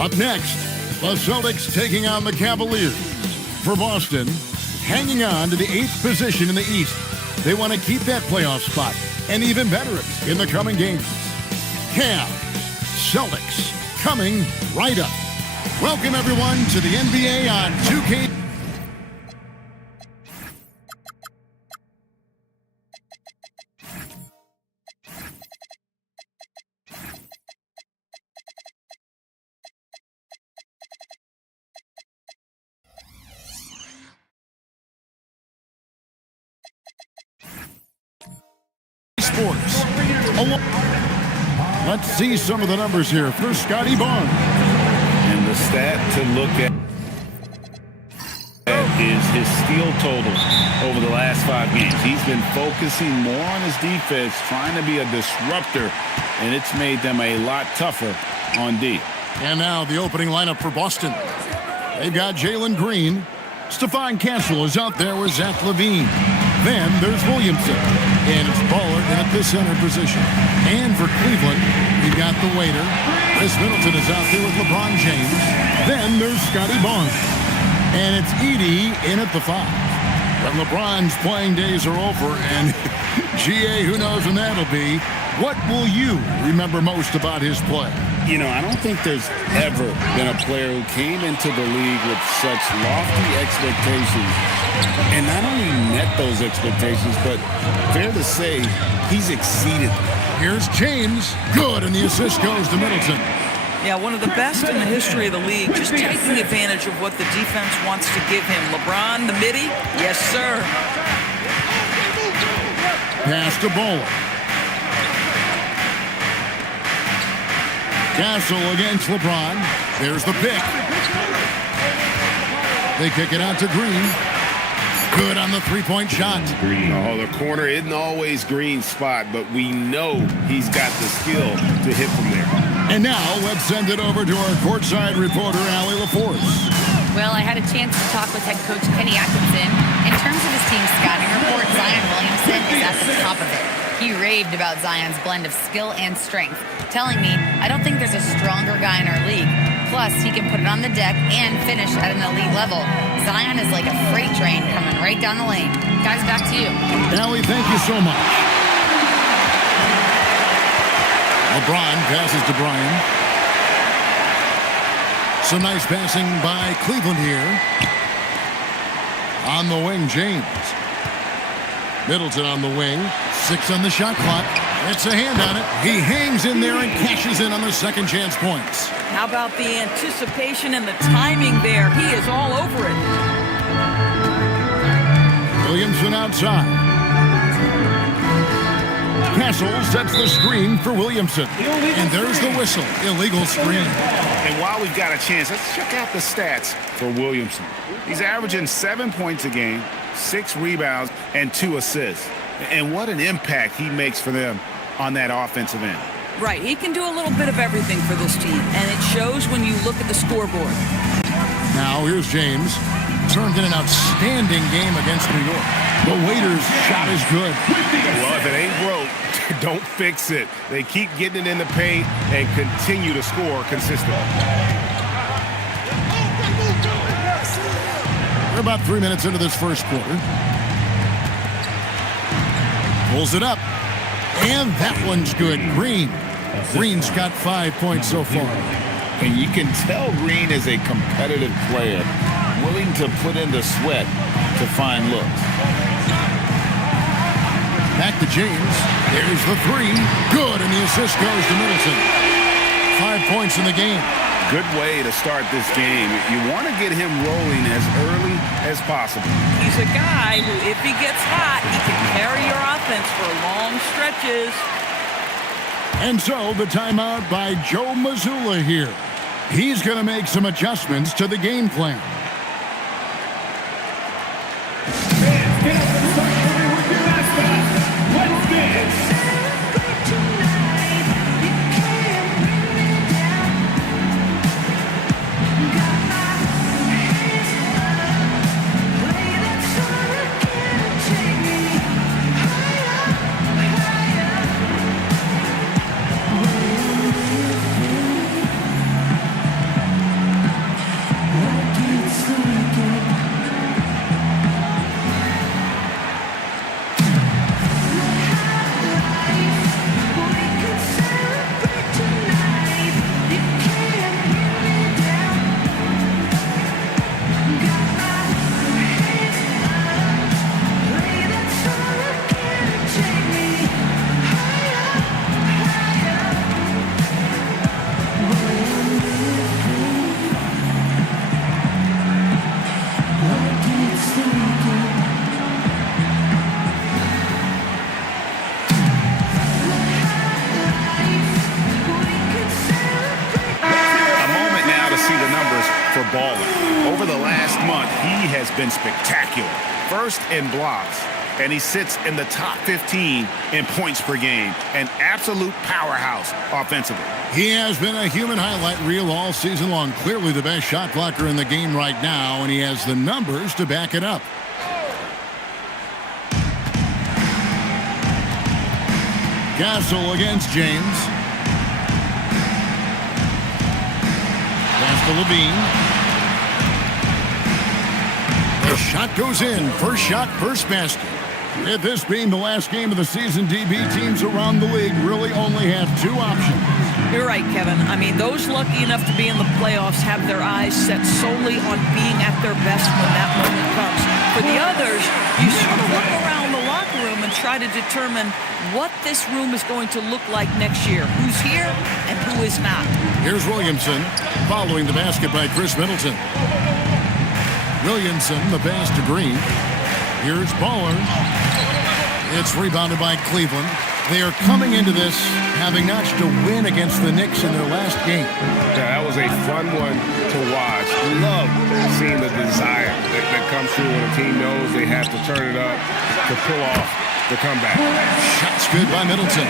Up next, the Celtics taking on the Cavaliers. For Boston, hanging on to the 8th position in the East. They want to keep that playoff spot and even better it in the coming games. Cavs, Celtics, coming right up. Welcome, everyone, to the NBA on 2K. Sports. Let's see some of the numbers here for Scotty Barnes. And the stat to look at is his steal totals over the last 5 games. He's been focusing more on his defense, trying to be a disruptor, and it's made them a lot tougher on D. And now the opening lineup for Boston. They've got Jalen Green. Stephon Castle is out there with Zach LaVine. Then there's Williamson. And it's Ballard at the center position. And for Cleveland, we've got the waiter. Chris Middleton is out there with LeBron James. Then there's Scotty Barnes. And it's Edey in at the 5. But LeBron's playing days are over. And GA, who knows when that'll be. What will you remember most about his play? You know, I don't think there's ever been a player who came into the league with such lofty expectations and not only met those expectations, but fair to say, he's exceeded. Here's James. Good, and the assist goes to Middleton. Yeah, one of the best in the history of the league, just taking advantage of what the defense wants to give him. LeBron, the midi, yes, sir. Pass to Bowler. Castle against LeBron. There's the pick. They kick it out to Green. Good on the three-point shot. Oh, the corner isn't always Green's spot, but we know he's got the skill to hit from there. And now let's send it over to our courtside reporter, Allie LaForce. Well, I had a chance to talk with head coach Kenny Atkinson. In terms of his team's scouting report, Zion Williamson is at the top of it. He raved about Zion's blend of skill and strength, telling me, I don't think there's a stronger guy in our league. Plus, he can put it on the deck and finish at an elite level. Zion is like a freight train coming right down the lane. Guys, back to you. Allie, thank you so much. LeBron passes to Brian. Some nice passing by Cleveland here. On the wing, James. Middleton on the wing. 6 on the shot clock. It's a hand on it. He hangs in there and cashes in on the second chance points. How about the anticipation and the timing there? He is all over it. Williamson outside. Castle sets the screen for Williamson. And there's the whistle. Illegal screen. And while we've got a chance, let's check out the stats for Williamson. He's averaging 7 points a game, 6 rebounds, and 2 assists. And what an impact he makes for them on that offensive end. Right, he can do a little bit of everything for this team, and it shows when you look at the scoreboard. Now here's James. Turned in an outstanding game against New York. The waiter's shot is good. Well, if it ain't broke, don't fix it. They keep getting it in the paint and continue to score consistently. We're about 3 minutes into this first quarter. Pulls it up. And that one's good. Green's got 5 points so far. And you can tell Green is a competitive player, willing to put in the sweat to find looks. Back to James. There's the 3. Good, and the assist goes to Middleton. 5 points in the game. Good way to start this game. You want to get him rolling as early as possible. He's a guy who, if he gets hot, he can carry your offense for long stretches. And so the timeout by Joe Mazzulla here. He's going to make some adjustments to the game plan. for balling. Over the last month, he has been spectacular. First in blocks, and he sits in the top 15 in points per game. An absolute powerhouse offensively. He has been a human highlight reel all season long. Clearly the best shot blocker in the game right now, and he has the numbers to back it up. Castle against James. Pass to Levine. The shot goes in. First shot, first basket. With this being the last game of the season, DB teams around the league really only have two options. You're right, Kevin. I mean, those lucky enough to be in the playoffs have their eyes set solely on being at their best when that moment comes. For the others, you sort of look around the locker room and try to determine what this room is going to look like next year. Who's here and who is not. Here's Williamson following the basket by Chris Middleton. Williamson, the pass to Green. Here's Baller. It's rebounded by Cleveland. They are coming into this having notched a win against the Knicks in their last game. Yeah, that was a fun one to watch. Love seeing the desire that comes through when a team knows they have to turn it up to pull off the comeback. Shots good by Middleton.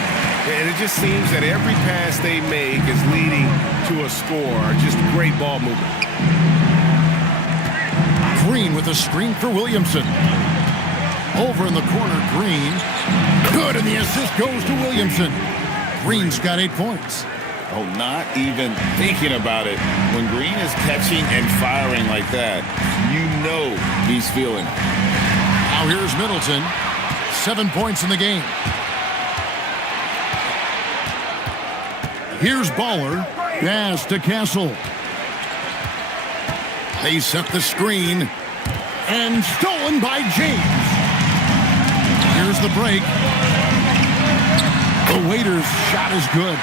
And it just seems that every pass they make is leading to a score. Just great ball movement. Green with a screen for Williamson. Over in the corner, Green. Good, and the assist goes to Williamson. Green's got 8 points. Oh, not even thinking about it. When Green is catching and firing like that, you know he's feeling it. Now here's Middleton. 7 points in the game. Here's Baller. Pass to Castle. They set the screen. And stolen by James. Here's the break. The Waiters' shot is good.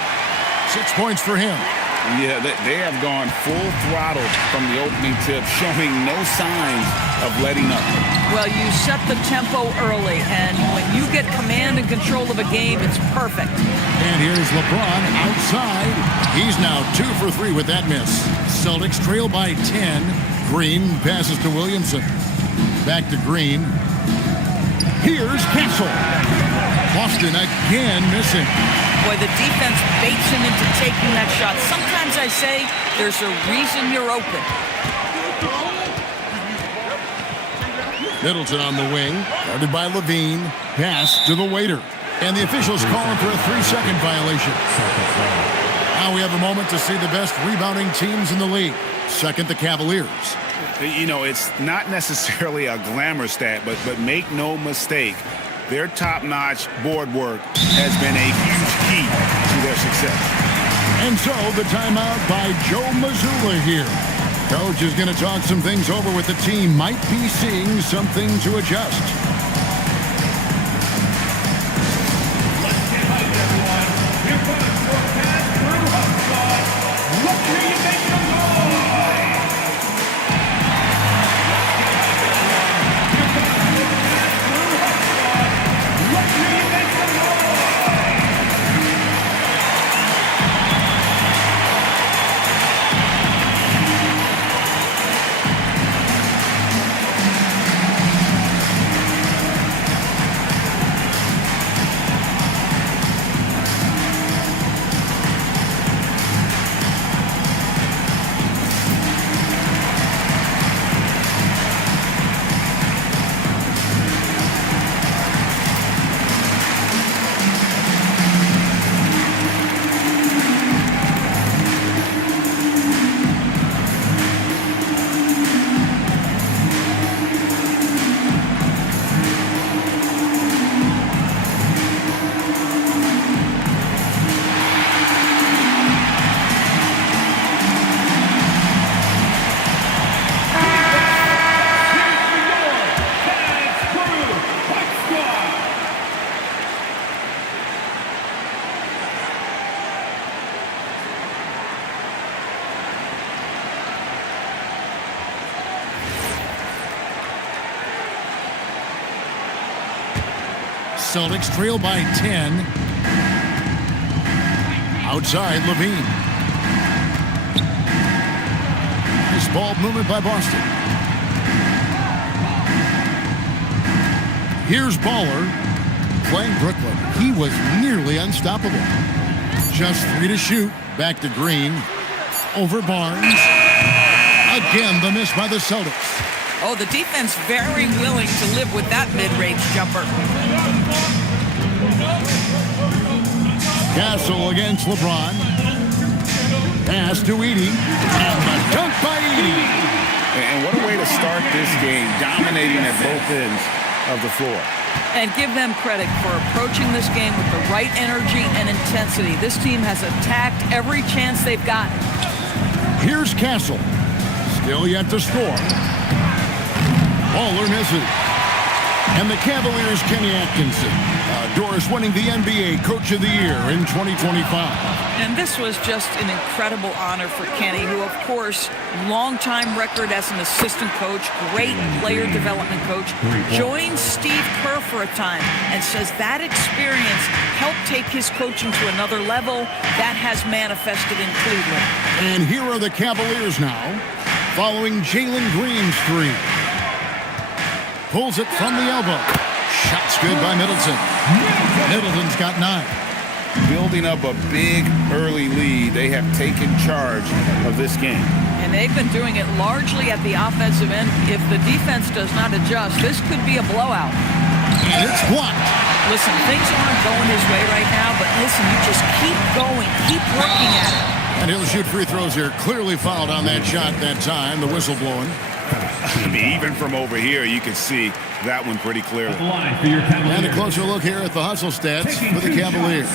6 points for him. Yeah, they have gone full throttle from the opening tip, showing no signs of letting up. Well, you set the tempo early, and when you get command and control of a game, it's perfect. And here's LeBron outside. He's now 2 for 3 with that miss. Celtics trail by 10. Green passes to Williamson. Back to Green. Here's Castle. Boston again missing. Boy, the defense baits him into taking that shot. Sometimes I say there's a reason you're open. Middleton on the wing. Guarded by Levine. Pass to the Waiter. And the officials calling for a 3-second violation. Now we have a moment to see the best rebounding teams in the league. Second, the Cavaliers. You know, it's not necessarily a glamour stat, but make no mistake, their top-notch board work has been a huge key to their success. And so the timeout by Joe Mazzulla here. Coach is going to talk some things over with the team. Might be seeing something to adjust. Let's get hyped, everyone. Here comes your pass-through hub squad. Look where you make them go. Celtics trail by 10. Outside, Levine. Nice Ball movement by Boston. Here's Baller playing Brooklyn. He was nearly unstoppable. Just 3 to shoot. Back to Green. Over Barnes. Again, the miss by the Celtics. Oh, the defense very willing to live with that mid-range jumper. Castle against LeBron. Pass to Edey. And the dunk by Edey. And what a way to start this game, dominating at both ends of the floor. And give them credit for approaching this game with the right energy and intensity. This team has attacked every chance they've gotten. Here's Castle. Still yet to score. Baller misses. And the Cavaliers' Kenny Atkinson. Doris winning the NBA Coach of the Year in 2025. And this was just an incredible honor for Kenny, who, of course, longtime record as an assistant coach, great player development coach, joined Steve Kerr for a time and says that experience helped take his coaching to another level. That has manifested in Cleveland. And here are the Cavaliers now, following Jalen Green's 3. Pulls it from the elbow. Shot's good by Middleton. Middleton's got 9. Building up a big early lead, they have taken charge of this game. And they've been doing it largely at the offensive end. If the defense does not adjust, this could be a blowout. And it's blocked. Listen, things aren't going his way right now, but listen, you just keep going, keep working at it. And he'll shoot free throws here. Clearly fouled on that shot that time. The whistle blowing. I mean, even from over here, you can see that one pretty clearly. And a closer look here at the hustle stats for the Cavaliers.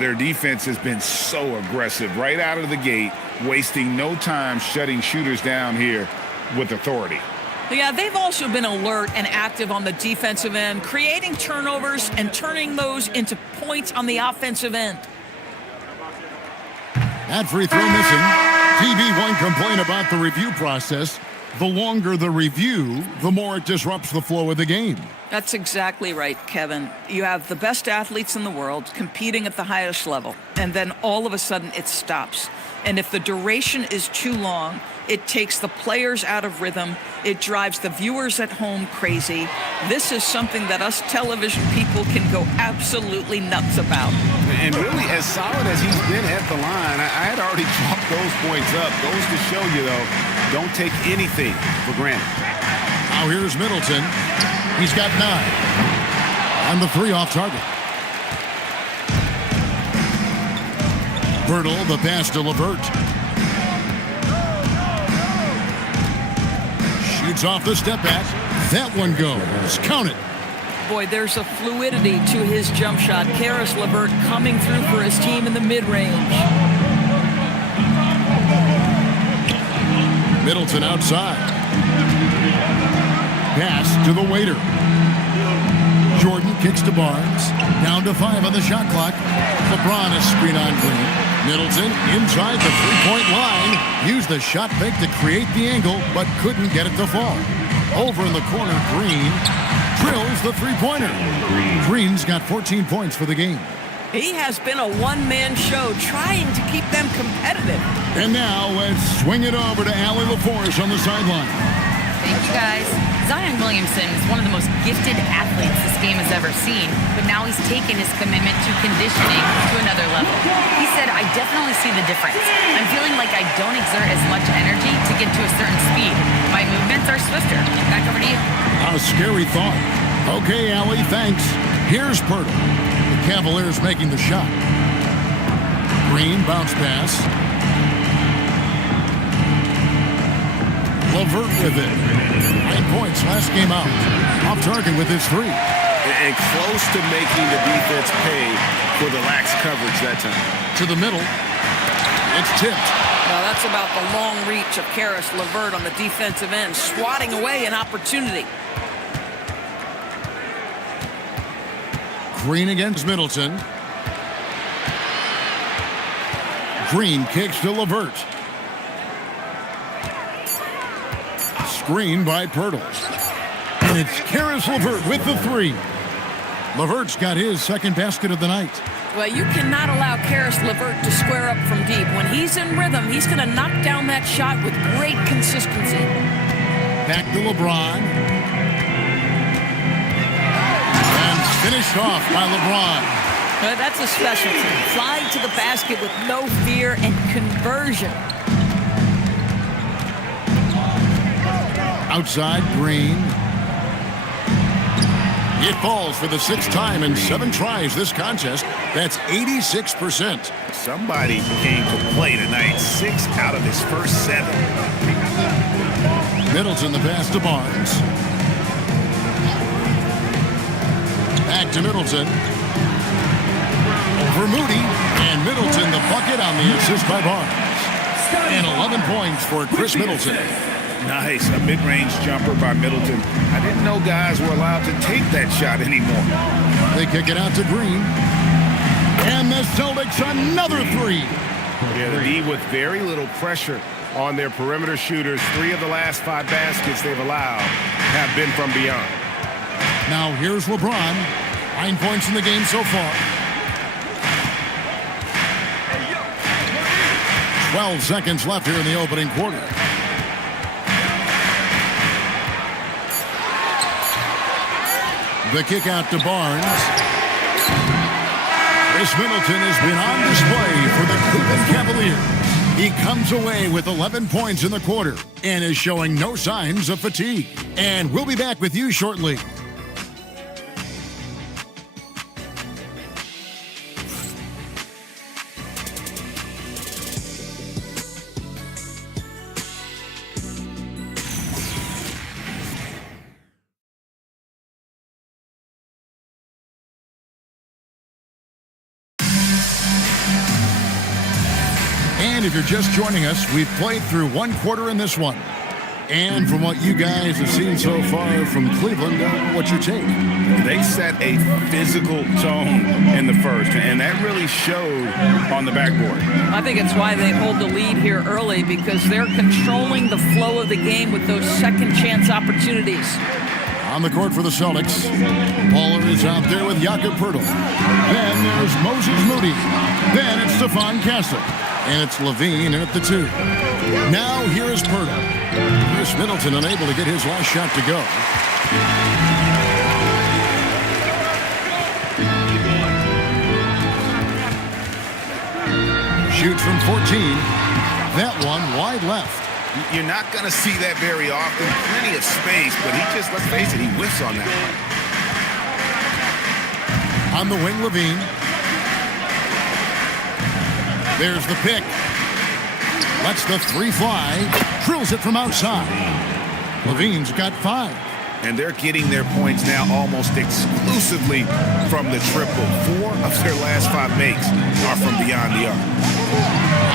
Their defense has been so aggressive right out of the gate, wasting no time shutting shooters down here with authority. Yeah, they've also been alert and active on the defensive end, creating turnovers and turning those into points on the offensive end. That free throw missing. TB1 complained about the review process. The longer the review, the more it disrupts the flow of the game. That's exactly right, Kevin. You have the best athletes in the world competing at the highest level, and then all of a sudden it stops. And if the duration is too long, it takes the players out of rhythm. It drives the viewers at home crazy. This is something that us television people can go absolutely nuts about. And really, as solid as he's been at the line, I had already chalked those points up. Goes to show you, though, don't take anything for granted. Now here's Middleton. He's got 9. And the 3 off target. Bertle, the pass to LeVert. Shoots off the step back. That one goes. Count it. Boy, there's a fluidity to his jump shot. Karis LeVert coming through for his team in the mid-range. Middleton outside. Pass to the waiter. Jordan kicks to Barnes. Down to 5 on the shot clock. LeBron is screen on Green. Middleton inside the three-point line. Used the shot fake to create the angle, but couldn't get it to fall. Over in the corner, Green drills the three-pointer. Green's got 14 points for the game. He has been a one-man show trying to keep them competitive. And now let's swing it over to Allie LaForce on the sideline. Thank you, guys. Zion Williamson is one of the most gifted athletes this game has ever seen, but now he's taken his commitment to conditioning to another level. He said, I definitely see the difference. I'm feeling like I don't exert as much energy to get to a certain speed. My movements are swifter. Back over to you. A scary thought. Okay, Allie, thanks. Here's Pirtle. The Cavaliers making the shot. Green bounce pass. LeVert with it. 9 points last game out. Off target with his 3. And close to making the defense pay for the lax coverage that time. To the middle. It's tipped. Now that's about the long reach of Karis LeVert on the defensive end, swatting away an opportunity. Green against Middleton. Green kicks to LeVert. Screen by Pirtle. And it's Karis LeVert with the 3. LeVert's got his second basket of the night. Well, you cannot allow Karis LeVert to square up from deep. When he's in rhythm, he's going to knock down that shot with great consistency. Back to LeBron. And finished off by LeBron. Well, that's a specialty. Flying to the basket with no fear and conversion. Outside, Green. It falls for the 6th time in 7 tries this contest. That's 86%. Somebody came to play tonight. 6 out of his first 7. Middleton the pass to Barnes. Back to Middleton. Over Moody. And Middleton the bucket on the assist by Barnes. And 11 points for Chris Middleton. Nice, a mid-range jumper by Middleton. I didn't know guys were allowed to take that shot anymore. They kick it out to Green. And the Celtics another 3. Yeah, the D with very little pressure on their perimeter shooters. 3 of the last 5 baskets they've allowed have been from beyond. Now here's LeBron. 9 points in the game so far. 12 seconds left here in the opening quarter. The kick out to Barnes. Chris Middleton has been on display for the Cleveland Cavaliers. He comes away with 11 points in the quarter and is showing no signs of fatigue. And we'll be back with you shortly. And if you're just joining us, we've played through 1 quarter in this one. And from what you guys have seen so far from Cleveland, what's your take? They set a physical tone in the first, and that really showed on the backboard. I think it's why they hold the lead here early, because they're controlling the flow of the game with those second chance opportunities. On the court for the Celtics, Baller is out there with Jakob Poeltl. Then there's Moses Moody. Then it's Stephon Castle. And it's Levine in at the 2. Now here is Poeltl. Chris Middleton unable to get his last shot to go. Shoots from 14. That one wide left. You're not going to see that very often. Plenty of space, but he just, let's face it, he whiffs on that one. On the wing, Levine. There's the pick. Lets the 3 fly. Drills it from outside. Levine's got 5. And they're getting their points now almost exclusively from the triple. 4 of their last 5 makes are from beyond the arc.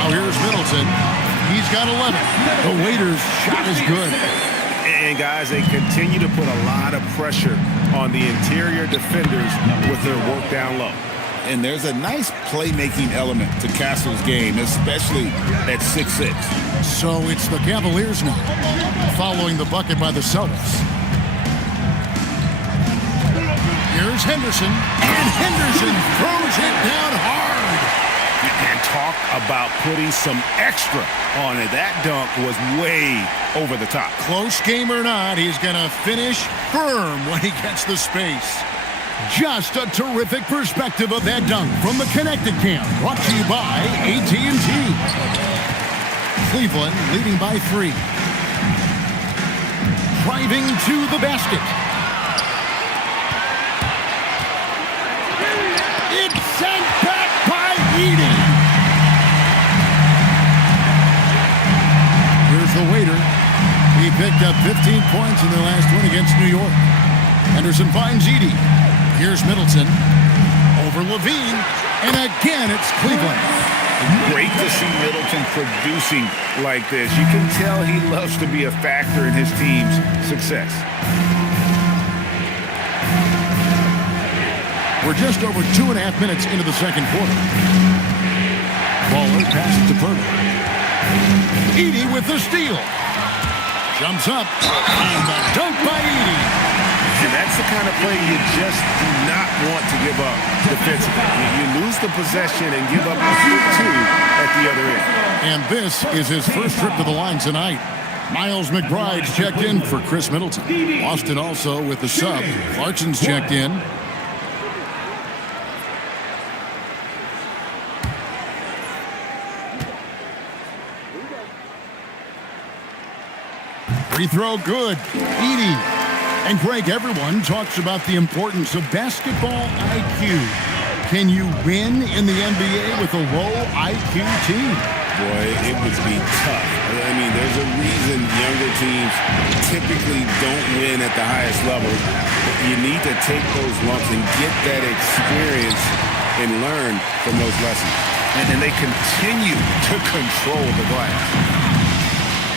Now here's Middleton. He's got 11. The Waiters' shot is good. And guys, they continue to put a lot of pressure on the interior defenders with their work down low. And there's a nice playmaking element to Castle's game, especially at 6'6". So it's the Cavaliers now, following the bucket by the Celtics. Here's Henderson, and Henderson throws it down hard. And talk about putting some extra on it. That dunk was way over the top. Close game or not, he's going to finish firm when he gets the space. Just a terrific perspective of that dunk from the Connected Cam, brought to you by AT&T. Cleveland leading by 3. Driving to the basket. It's sent back by Edey. Here's the Waiter. He picked up 15 points in their last win against New York. Henderson finds Edey. Here's Middleton over Levine, and again it's Cleveland. Great to see Middleton producing like this. You can tell he loves to be a factor in his team's success. We're just over 2.5 minutes into the second quarter. Baller passes to Poeltl. Edey with the steal. Jumps up, and the dunk by Edey. And that's the kind of play you just do not want to give up defensively. You lose the possession and give up a two at the other end. And this is his first trip to the line tonight. Miles McBride's checked in for Chris Middleton. Boston also with the sub. Clarkson's checked in. Free throw good. Edey. And Greg, everyone talks about the importance of basketball IQ. Can you win in the NBA with a low IQ team? Boy, it would be tough. I mean, there's a reason younger teams typically don't win at the highest level. You need to take those lumps and get that experience and learn from those lessons. And they continue to control the glass.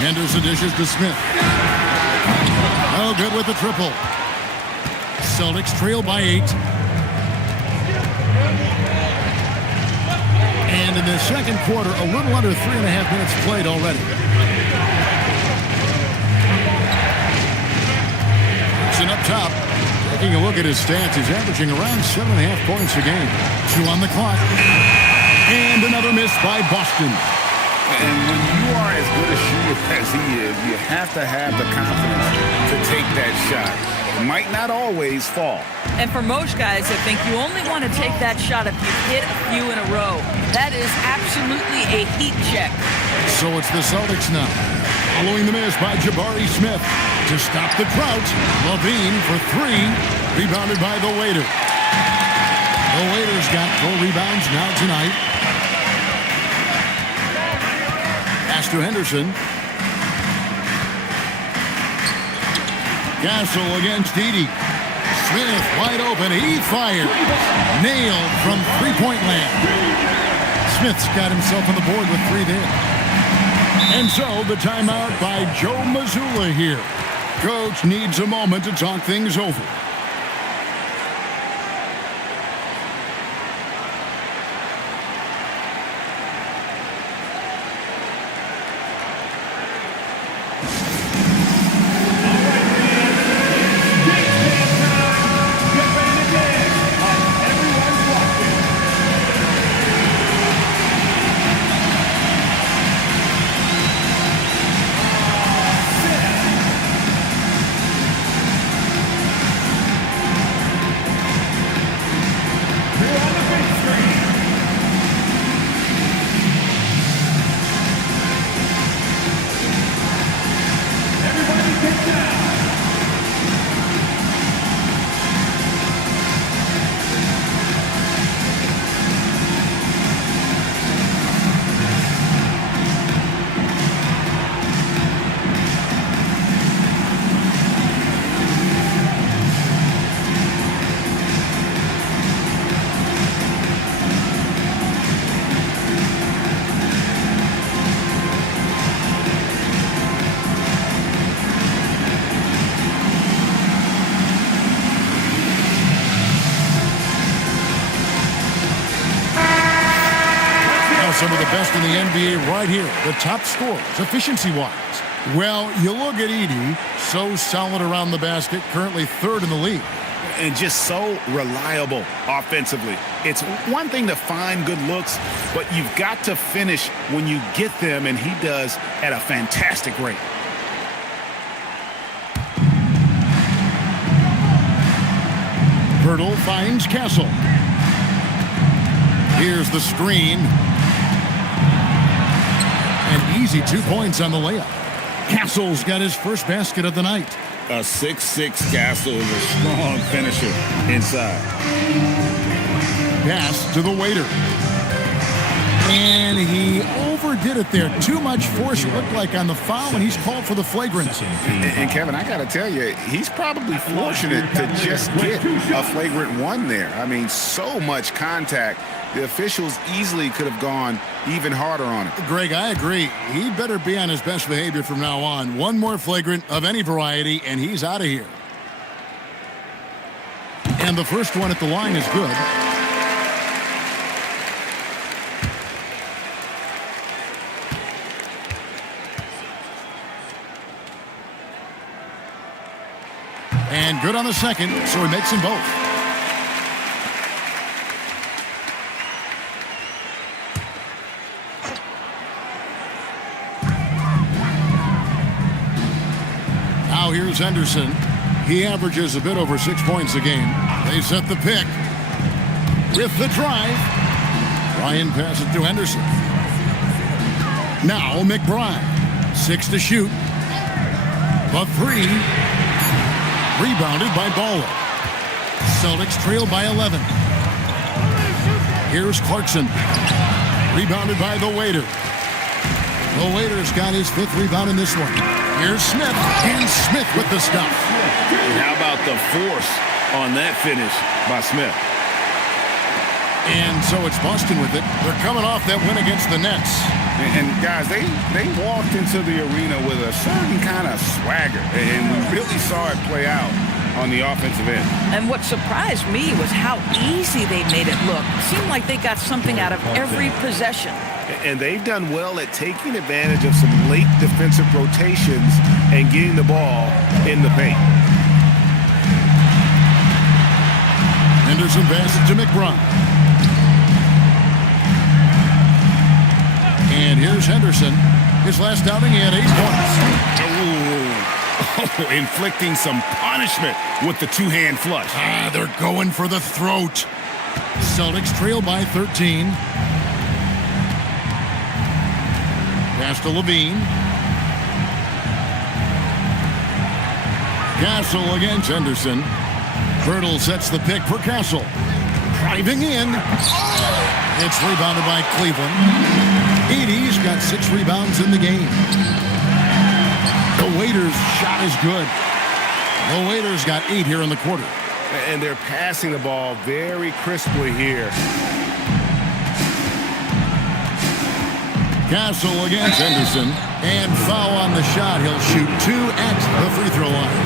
Henderson dishes to Smith. Oh, good with the triple. Celtics trail by 8. And in the second quarter, a little under 3.5 minutes played already. Clarkson up top. Taking a look at his stats, he's averaging around 7.5 points a game. 2 on the clock. And another miss by Boston. And when you are as good a shooter as he is, you have to have the confidence to take that shot. It might not always fall. And for most guys, I think you only want to take that shot if you hit a few in a row. That is absolutely a heat check. So it's the Celtics now. Following the miss by Jabari Smith. To stop the drought, Levine for 3. Rebounded by the Waiter. The Waiter's got 4 rebounds now tonight. Pass to Henderson. Castle against Edey. Smith wide open. He fires. Nailed from three-point land. Smith's got himself on the board with 3 there. And so the timeout by Joe Mazzulla here. Coach needs a moment to talk things over. Some of the best in the NBA right here. The top scorers, efficiency-wise. Well, you look at Edey, so solid around the basket, currently 3rd in the league. And just so reliable offensively. It's one thing to find good looks, but you've got to finish when you get them, and he does at a fantastic rate. Pirtle finds Castle. Here's the screen. An easy 2 points on the layup. Castle's got his first basket of the night. A 6'6" Castle is a strong finisher inside. Pass to the Waiter. And he overdid it there. Too much force, it looked like, on the foul, and he's called for the flagrant. And Kevin, I got to tell you, he's probably fortunate to just get a flagrant 1 there. I mean, so much contact. The officials easily could have gone even harder on it. Greg, I agree. He better be on his best behavior from now on. One more flagrant of any variety, and he's out of here. And the first one at the line is good. And good on the second, so he makes them both. Now here's Henderson. He averages a bit over 6 points a game. They set the pick with the drive. Ryan passes to Henderson. Now McBride. 6 to shoot. The 3. Rebounded by Baller. Celtics trail by 11. Here's Clarkson. Rebounded by the Waiter. The Waiter's got his 5th rebound in this one. Here's Smith. And Smith with the stuff. And how about the force on that finish by Smith? And so it's Boston with it. They're coming off that win against the Nets. And guys, they walked into the arena with a certain kind of swagger, and we really saw it play out on the offensive end. And what surprised me was how easy they made it look. It seemed like they got something out of every possession. And they've done well at taking advantage of some late defensive rotations and getting the ball in the paint. Henderson passes to McBride. And here's Henderson. His last outing, he had 8 points. Oh, inflicting some punishment with the two-hand flush. They're going for the throat. Celtics trail by 13. Pass to Levine. Castle against Henderson. Birtle sets the pick for Castle. Driving in. It's rebounded by Cleveland. Edey's got 6 rebounds in the game. The Waiters' shot is good. The Waiters got 8 here in the quarter. And they're passing the ball very crisply here. Castle against Henderson. And foul on the shot. He'll shoot 2 at the free throw line.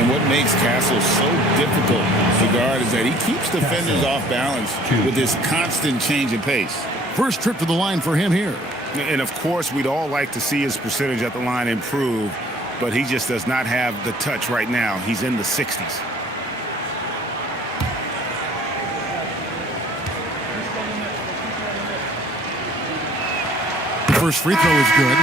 And what makes Castle so difficult to guard is that he keeps defenders off balance with this constant change in pace. First trip to the line for him here. And, of course, we'd all like to see his percentage at the line improve, but he just does not have the touch right now. He's in the 60s. First free throw is good.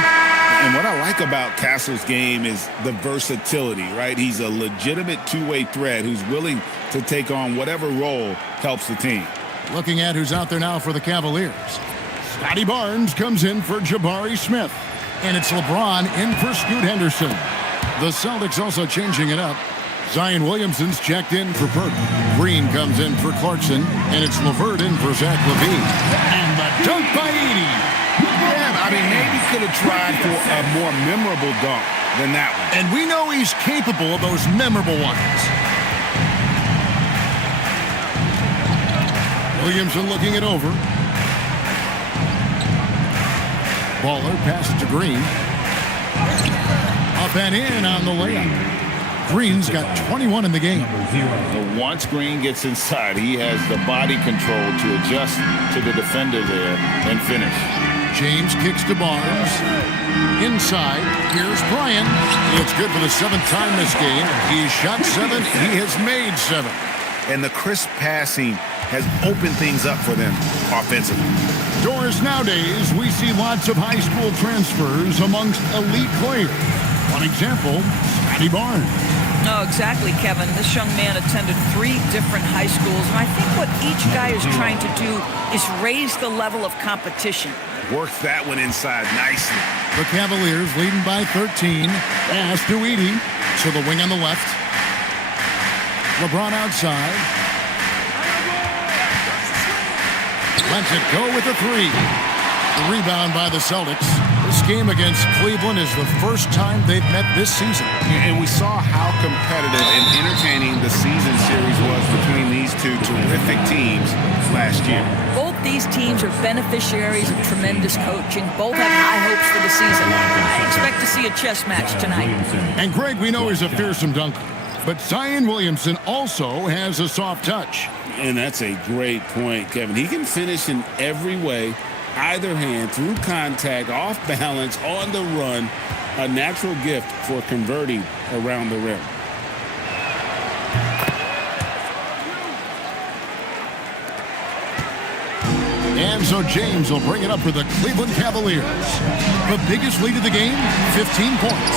And what I like about Castle's game is the versatility, right? He's a legitimate two-way threat who's willing to take on whatever role helps the team. Looking at who's out there now for the Cavaliers. Scotty Barnes comes in for Jabari Smith. And it's LeBron in for Scoot Henderson. The Celtics also changing it up. Zion Williamson's checked in for Burke. Green comes in for Clarkson. And it's LeVert in for Zach LaVine. And the dunk by Edey. Yeah, I mean, maybe could have tried for a more memorable dunk than that one. And we know he's capable of those memorable ones. Williamson looking it over. Baller passes to Green. Up and in on the layup. Green's got 21 in the game. But once Green gets inside, he has the body control to adjust to the defender there and finish. James kicks to Barnes. Inside, here's Bryant. It's good for the 7th time this game. He's shot 7. He has made 7. And the crisp passing has opened things up for them offensively. Doris, nowadays, we see lots of high school transfers amongst elite players. One example, Scotty Barnes. No, exactly, Kevin. This young man attended 3 different high schools, and I think what each guy is trying to do is raise the level of competition. Worked that one inside nicely. The Cavaliers leading by 13. Pass to Edey to the wing on the left. LeBron outside. Lets it go with a 3. The rebound by the Celtics. This game against Cleveland is the first time they've met this season. And we saw how competitive and entertaining the season series was between these two terrific teams last year. Both these teams are beneficiaries of tremendous coaching. Both have high hopes for the season. I expect to see a chess match tonight. And Greg, we know he's a fearsome dunker, but Zion Williamson also has a soft touch. And that's a great point, Kevin. He can finish in every way, either hand, through contact, off balance, on the run. A natural gift for converting around the rim. And so James will bring it up for the Cleveland Cavaliers. The biggest lead of the game, 15 points.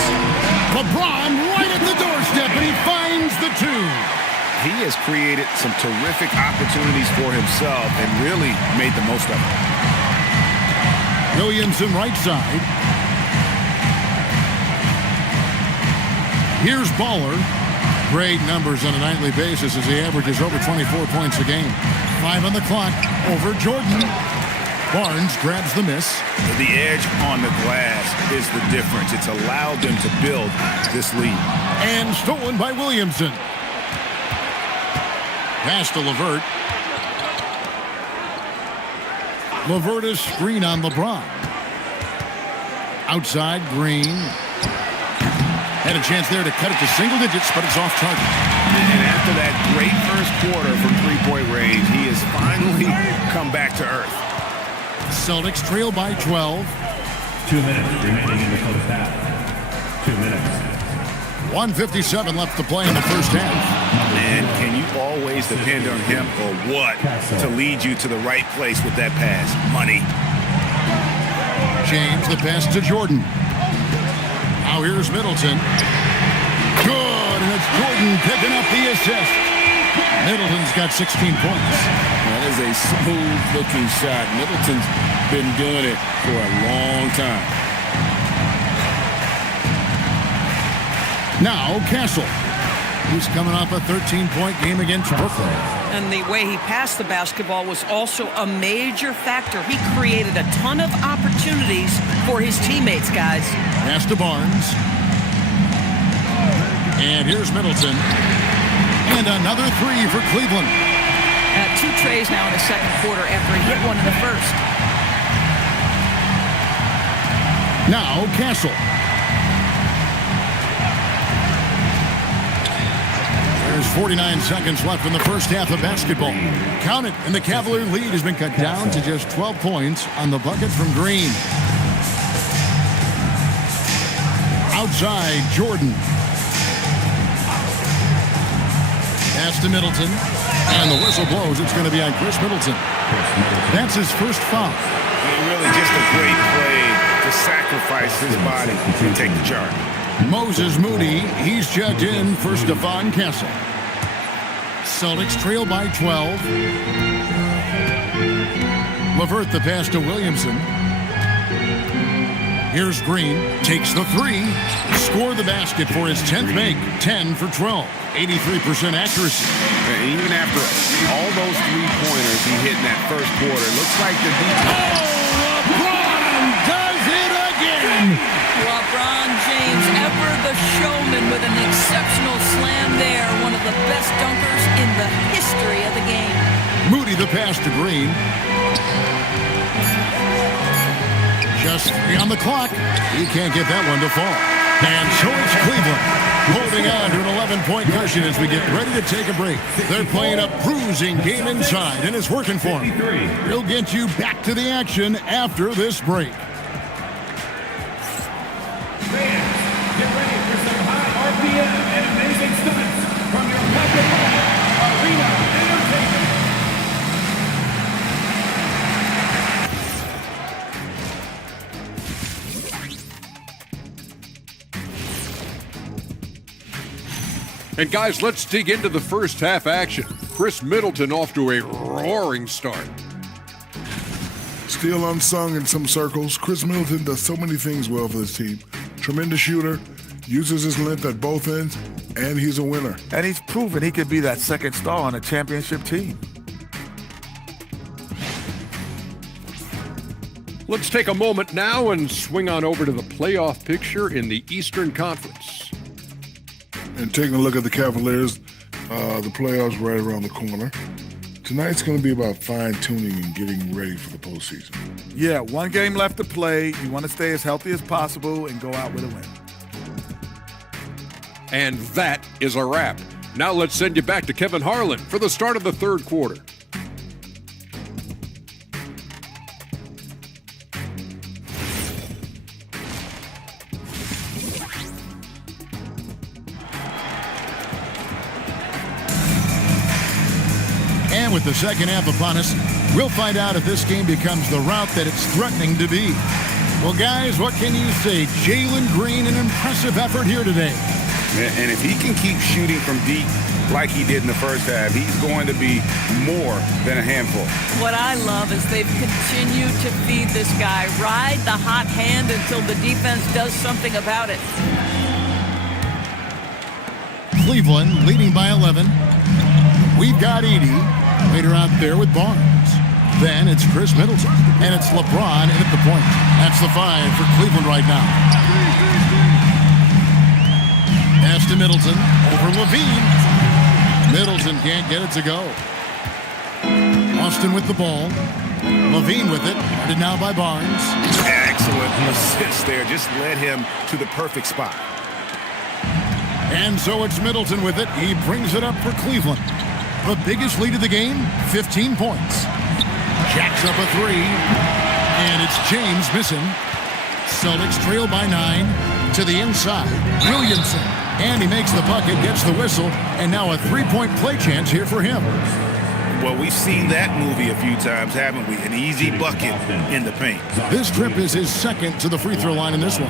LeBron right at the doorstep, and he finds the two. He has created some terrific opportunities for himself and really made the most of it. Williamson right side. Here's Baller. Great numbers on a nightly basis as he averages over 24 points a game. 5 on the clock. Over Jordan. Barnes grabs the miss. The edge on the glass is the difference. It's allowed them to build this lead. And stolen by Williamson. Pass to LeVert. LeVert screen on LeBron. Outside, Green. Had a chance there to cut it to single digits, but it's off target. And after that great first quarter from three-point range, he has finally come back to earth. Celtics trail by 12. 2 minutes remaining in the first half. 2 minutes. 1:57 left to play in the first half. And can you always depend on him or what to lead you to the right place with that pass? Money. James, the pass to Jordan. Now here's Middleton. Good, and it's Jordan picking up the assist. Middleton's got 16 points. That is a smooth-looking shot. Middleton's been doing it for a long time. Now Castle, who's coming off a 13-point game against Brooklyn. And the way he passed the basketball was also a major factor. He created a ton of opportunities for his teammates, guys. Pass to Barnes. And here's Middleton. And another three for Cleveland. 2 trays now in the second quarter after he hit one in the first. Now Castle. There's 49 seconds left in the first half of basketball. Count it, and the Cavalier lead has been cut down to just 12 points on the bucket from Green. Outside, Jordan. Pass to Middleton. And the whistle blows. It's going to be on Chris Middleton. That's his first foul. And really just a great play to sacrifice his body and take the charge. Moses Moody, he's checked in for Stephon Castle. Celtics trail by 12. LeVert the pass to Williamson. Here's Green, takes the three, score the basket for his 10th make, 10 for 12, 83% accuracy. And even after all those three-pointers he hit in that first quarter, it looks like the defense. Oh, LeBron does it again! LeBron James, ever the showman with an exceptional slam there. One of the best dunkers in the history of the game. Moody the pass to Green. Just 3 on the clock. He can't get that one to fall. And so it's Cleveland holding on to an 11-point cushion as we get ready to take a break. They're playing a bruising game inside, and it's working for them. We'll get you back to the action after this break. Fans, get ready for some high RPM and amazing stunts from your Patrick Arena Entertainment. And guys, let's dig into the first half action. Chris Middleton off to a roaring start. Still unsung in some circles, Chris Middleton does so many things well for this team. Tremendous shooter, uses his length at both ends, and he's a winner. And he's proven he could be that second star on a championship team. Let's take a moment now and swing on over to the playoff picture in the Eastern Conference. And taking a look at the Cavaliers, the playoffs right around the corner. Tonight's going to be about fine-tuning and getting ready for the postseason. Yeah, 1 game left to play. You want to stay as healthy as possible and go out with a win. And that is a wrap. Now let's send you back to Kevin Harlan for the start of the third quarter. And with the second half upon us, we'll find out if this game becomes the route that it's threatening to be. Well, guys, what can you say? Jalen Green, an impressive effort here today. And if he can keep shooting from deep like he did in the first half, he's going to be more than a handful. What I love is they've continued to feed this guy. Ride the hot hand until the defense does something about it. Cleveland leading by 11. We've got Edey later out there with Barnes. Then it's Chris Middleton, and it's LeBron in at the point. That's the 5 for Cleveland right now. Pass to Middleton over Levine. Middleton can't get it to go. Austin with the ball. Levine with it. Guarded now by Barnes. Excellent assist there. Just led him to the perfect spot. And so it's Middleton with it. He brings it up for Cleveland. The biggest lead of the game, 15 points. Jacks up a 3. And it's James missing. Celtics trail by 9 to the inside. Williamson. And he makes the bucket, gets the whistle, and now a 3-point play chance here for him. Well, we've seen that movie a few times, haven't we? An easy bucket in the paint. This trip is his second to the free throw line in this one.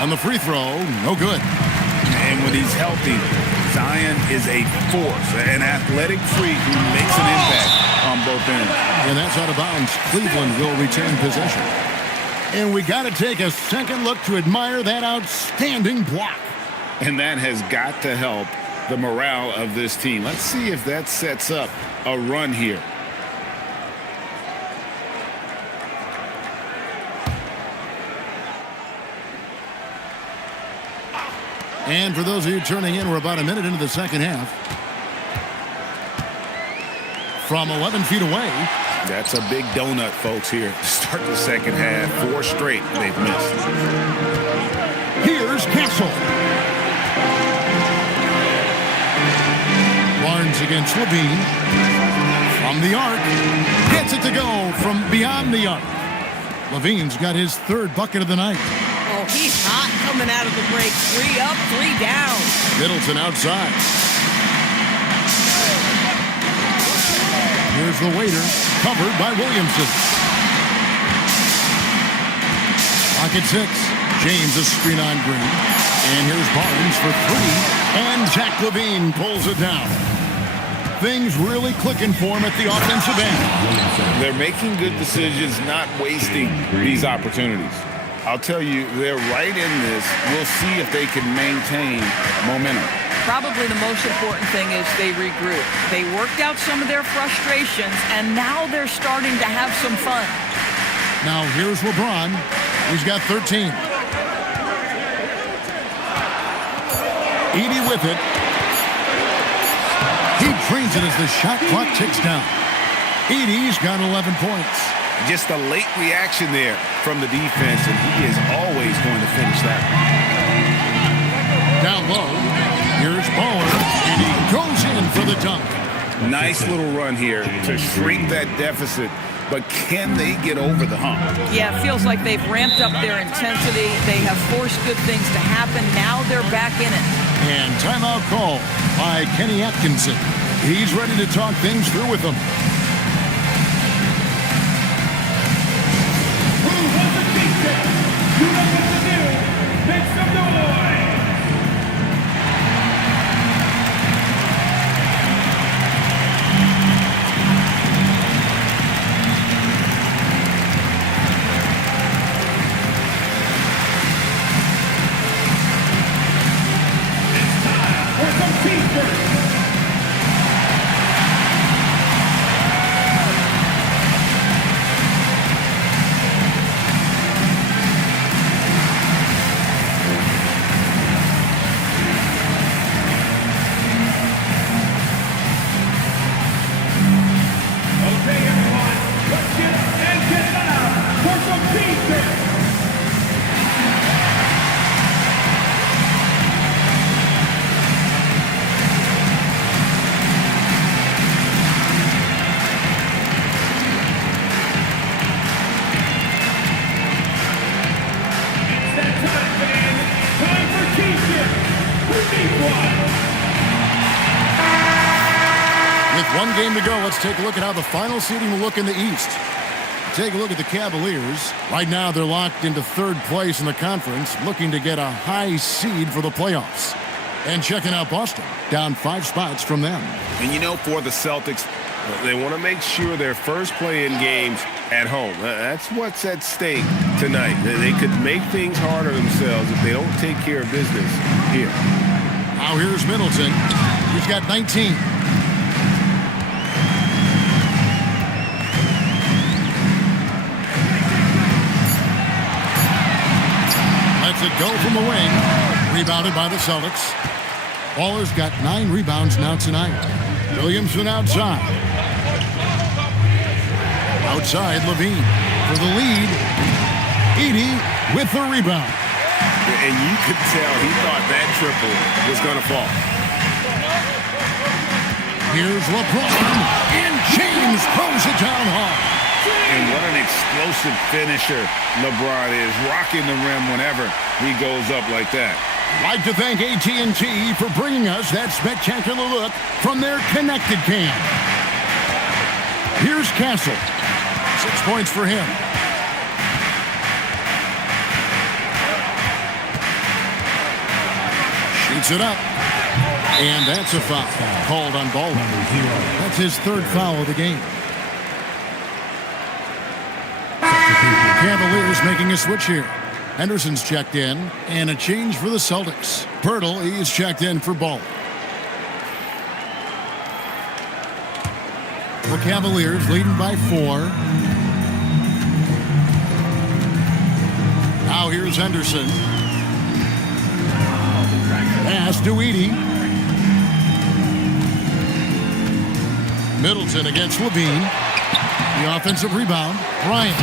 On the free throw, no good. And when he's healthy, Zion is a force, an athletic freak who makes an impact on both ends. And that's out of bounds. Cleveland will retain possession. And we got to take a second look to admire that outstanding block. And that has got to help the morale of this team. Let's see if that sets up a run here. And for those of you turning in, we're about a minute into the second half. From 11 feet away. That's a big donut, folks, here to start the second half. 4 straight they've missed. Here's Castle. Barnes against Levine. From the arc. Gets it to go from beyond the arc. Levine's got his 3rd bucket of the night. Oh, he's hot coming out of the break. 3 up, 3 down. Middleton outside. Here's the waiter, covered by Williamson. Pocket 6. James a screen on Green. And here's Barnes for 3. And Jack Levine pulls it down. Things really clicking for him at the offensive end. They're making good decisions, not wasting these opportunities. I'll tell you, they're right in this. We'll see if they can maintain momentum. Probably the most important thing is they regroup. They worked out some of their frustrations, and now they're starting to have some fun. Now here's LeBron. He's got 13. Edey with it. He drains it as the shot clock ticks down. Edey's got 11 points. Just a late reaction there from the defense, and he is always going to finish that one. Down low, here's Baller, and he goes in for the dunk. Nice little run here to shrink that deficit, but can they get over the hump? Yeah, it feels like they've ramped up their intensity. They have forced good things to happen. Now they're back in it. And timeout call by Kenny Atkinson. He's ready to talk things through with them. You know what to do. Make some noise. It's time for some teamwork. let's take a look at how the final seeding will look in the East. Take a look at the Cavaliers. Right now, they're locked into third place in the conference, looking to get a high seed for the playoffs. And checking out Boston, down 5 spots from them. And you know, for the Celtics, they want to make sure their first play-in games at home. That's what's at stake tonight. They could make things harder themselves if they don't take care of business here. Now here's Middleton. He's got 19. Lets it go from the wing. Rebounded by the Celtics. Baller's got 9 rebounds now tonight. Williamson outside. Outside, Levine for the lead. Edey with the rebound. And you could tell he thought that triple was going to fall. Here's LeBron, and James throws it down hard. And what an explosive finisher LeBron is, rocking the rim whenever he goes up like that. Like to thank AT&T for bringing us that spectacular look from their connected cam. Here's Castle. 6 points for him. Shoots it up. And that's a foul called on Baldwin. That's his 3rd foul of the game. Cavaliers making a switch here. Henderson's checked in, and a change for the Celtics. Pirtle, he's checked in for Ball. The Cavaliers leading by 4. Now here's Henderson. Pass to Edey. Middleton against Levine. The offensive rebound, Bryant.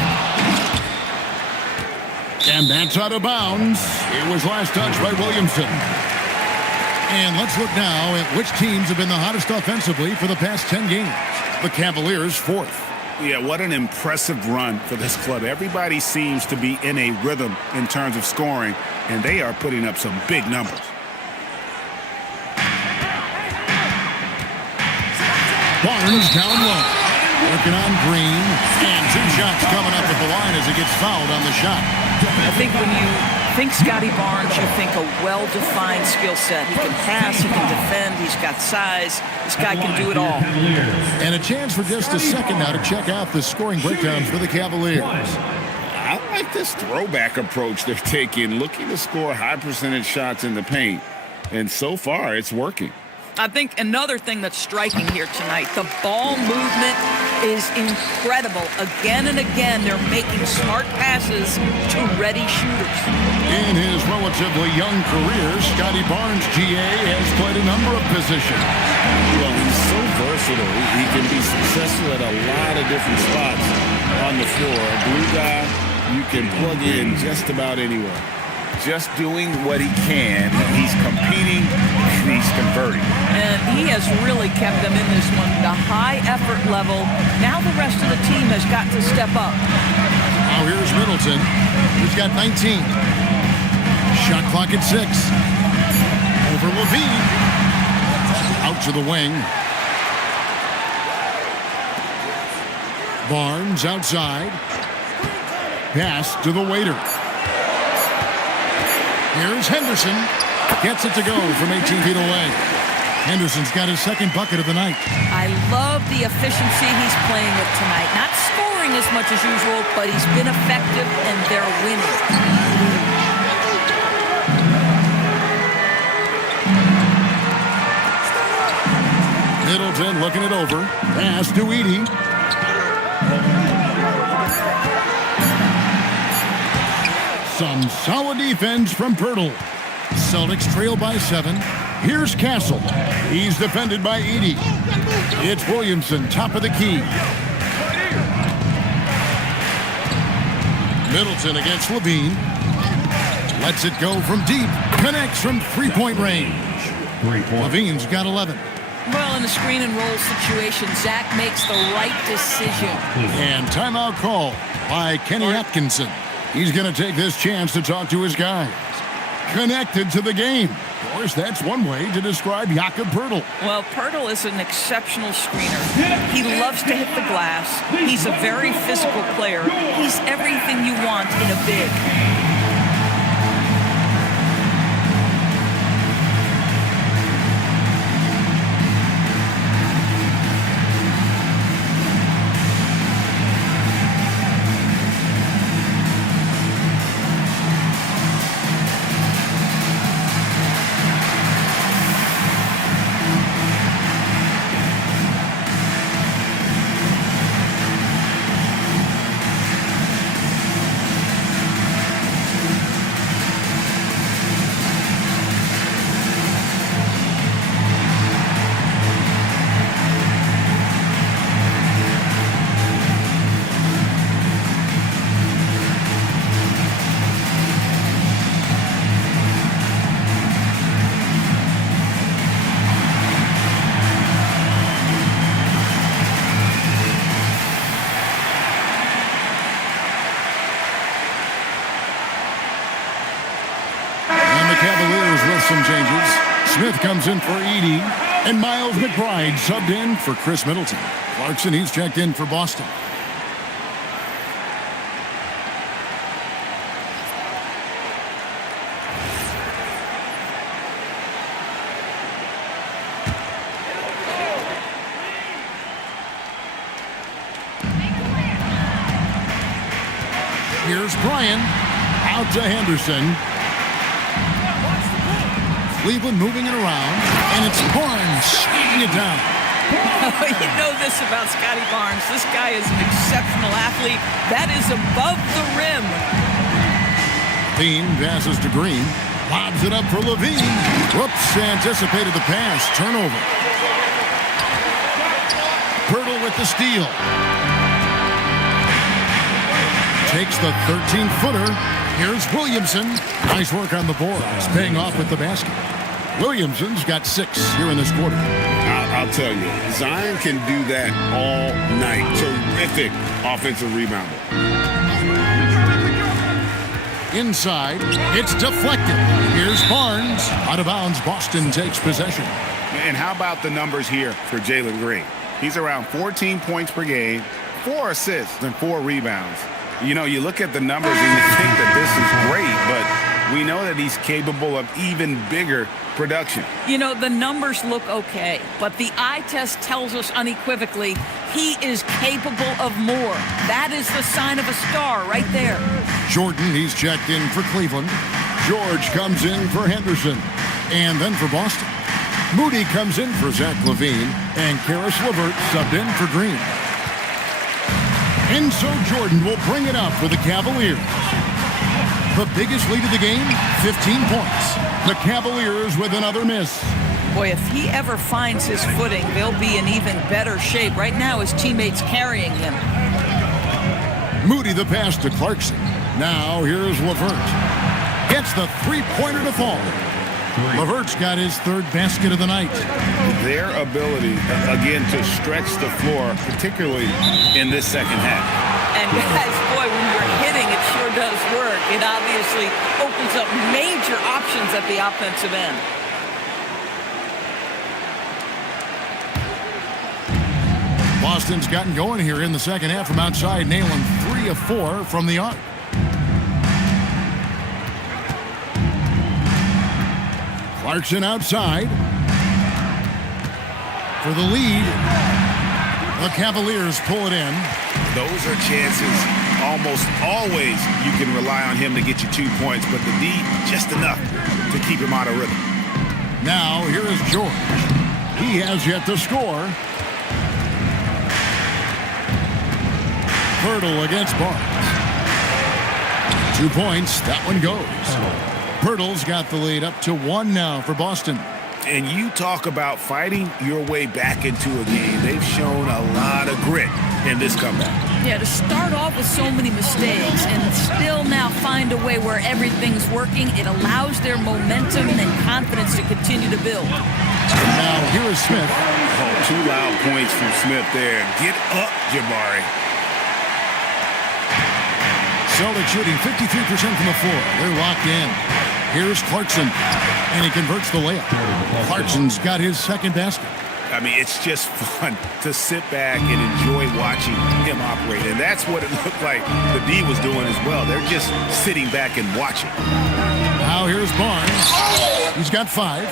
And that's out of bounds. It was last touched by Williamson. And let's look now at which teams have been the hottest offensively for the past 10 games. The Cavaliers 4th. Yeah, what an impressive run for this club. Everybody seems to be in a rhythm in terms of scoring, and they are putting up some big numbers. Barnes down low. Working on Green. And 2 shots coming up at the line as he gets fouled on the shot. I think when you think Scotty Barnes, you think a well-defined skill set. He can pass, he can defend, he's got size. This guy can do it all. And a chance for just a second now to check out the scoring breakdowns for the Cavaliers. I like this throwback approach they're taking, looking to score high percentage shots in the paint. And so far, it's working. I think another thing that's striking here tonight, the ball movement is incredible. Again and again, they're making smart passes to ready shooters. In his relatively young career, Scotty Barnes, GA, has played a number of positions. Well, he's so versatile. He can be successful at a lot of different spots on the floor. A blue guy, you can plug in just about anywhere. Just doing what he can. He's competing, he's converting. And he has really kept them in this one. The high effort level. Now the rest of the team has got to step up. Now here's Middleton. He's got 19. Shot clock at 6. Over Levine. Out to the wing. Barnes outside. Pass to the waiter. Here's Henderson. Gets it to go from 18 feet away. Henderson's got his 2nd bucket of the night. I love the efficiency he's playing with tonight. Not scoring as much as usual, but he's been effective and they're winning. Middleton looking it over. Pass to Edey. Some solid defense from Pirtle. Celtics trail by 7. Here's Castle. He's defended by Edey. It's Williamson, top of the key. Middleton against Levine. Lets it go from deep. Connects from 3-point range. Levine's got 11. Well, in a screen and roll situation, Zach makes the right decision. And timeout call by Kenny Atkinson. He's going to take this chance to talk to his guys. Connected to the game. Of course, that's one way to describe Jakob Poeltl. Well, Poeltl is an exceptional screener. He loves to hit the glass. He's a very physical player. He's everything you want in a big. Cavaliers with some changes. Smith comes in for Edey, and Miles McBride subbed in for Chris Middleton. Clarkson, he's checked in for Boston. Here's Bryant, out to Henderson. Cleveland moving it around, and it's Barnes shooting it down. You know this about Scotty Barnes. This guy is an exceptional athlete. That is above the rim. Bean passes to Green, lobs it up for Levine. Whoops, anticipated the pass. Turnover. Poeltl with the steal. Takes the 13-footer. Here's Williamson. Nice work on the boards, paying off with the basket. Williamson's got 6 here in this quarter. I'll tell you, Zion can do that all night. Terrific offensive rebounder. Inside, it's deflected. Here's Barnes. Out of bounds, Boston takes possession. And how about the numbers here for Jalen Green? He's around 14 points per game, 4 assists, and 4 rebounds. You know, you look at the numbers and you think that this is great, but we know that he's capable of even bigger production. You know, the numbers look okay, but the eye test tells us unequivocally he is capable of more. That is the sign of a star right there. Jordan, he's checked in for Cleveland. George comes in for Henderson. And then for Boston, Moody comes in for Zach LaVine, and Karis LeVert subbed in for Green. And so Jordan will bring it up for the Cavaliers. The biggest lead of the game, 15 points. The Cavaliers with another miss. Boy, if he ever finds his footing, they'll be in even better shape. Right now, his teammates carrying him. Moody the pass to Clarkson. Now here's LeVert. Gets the three-pointer to fall. LeVert's got his 3rd basket of the night. Their ability, again, to stretch the floor, particularly in this second half. And guys, boy, when you're hitting, it sure does work. It obviously opens up major options at the offensive end. Boston's gotten going here in the second half from outside, nailing 3 of 4 from the arc. Clarkson outside for the lead. The Cavaliers pull it in. Those are chances almost always you can rely on him to get you 2 points, but the D just enough to keep him out of rhythm. Now here is George. He has yet to score. Poeltl against Barnes. 2 points. That one goes. Poeltl's got the lead up to 1 now for Boston. And you talk about fighting your way back into a game. They've shown a lot of grit in this comeback. Yeah, to start off with so many mistakes and still now find a way where everything's working, it allows their momentum and confidence to continue to build. Now here is Smith. Oh, 2 loud points from Smith there. Get up, Jabari. Celtics shooting 53% from the floor. They're locked in. Here's Clarkson, and he converts the layup. Clarkson's got his second basket. I mean, it's just fun to sit back and enjoy watching him operate. And that's what it looked like the D was doing as well. They're just sitting back and watching. Now here's Barnes. He's got 5.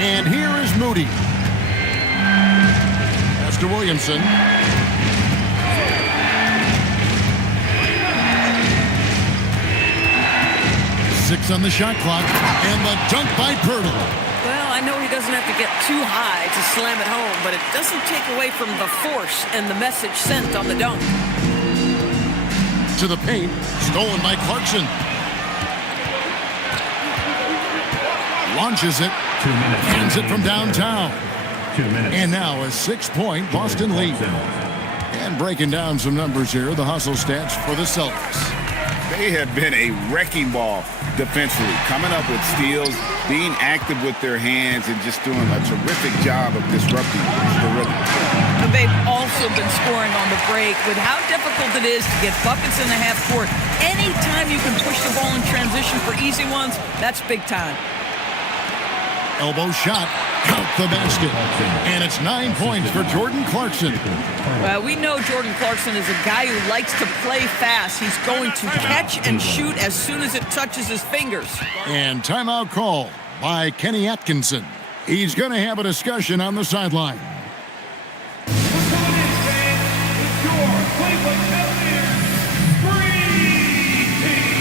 And here is Moody. Pass to Williamson. 6 on the shot clock, and the dunk by Pirtle. Well, I know he doesn't have to get too high to slam it home, but it doesn't take away from the force and the message sent on the dunk. To the paint, stolen by Clarkson. Launches it, hands it from downtown. 2 minutes. And now a 6-point Boston lead. And breaking down some numbers here, the hustle stats for the Celtics. They have been a wrecking ball defensively, coming up with steals, being active with their hands, and just doing a terrific job of disrupting the rhythm. But they've also been scoring on the break with how difficult it is to get buckets in the half court. Anytime you can push the ball in transition for easy ones, that's big time. Elbow shot, count the basket. And it's 9 points for Jordan Clarkson. Well, we know Jordan Clarkson is a guy who likes to play fast. He's going to catch and shoot as soon as it touches his fingers. And timeout call by Kenny Atkinson. He's going to have a discussion on the sideline. It's your Cleveland Cavaliers Dream Team.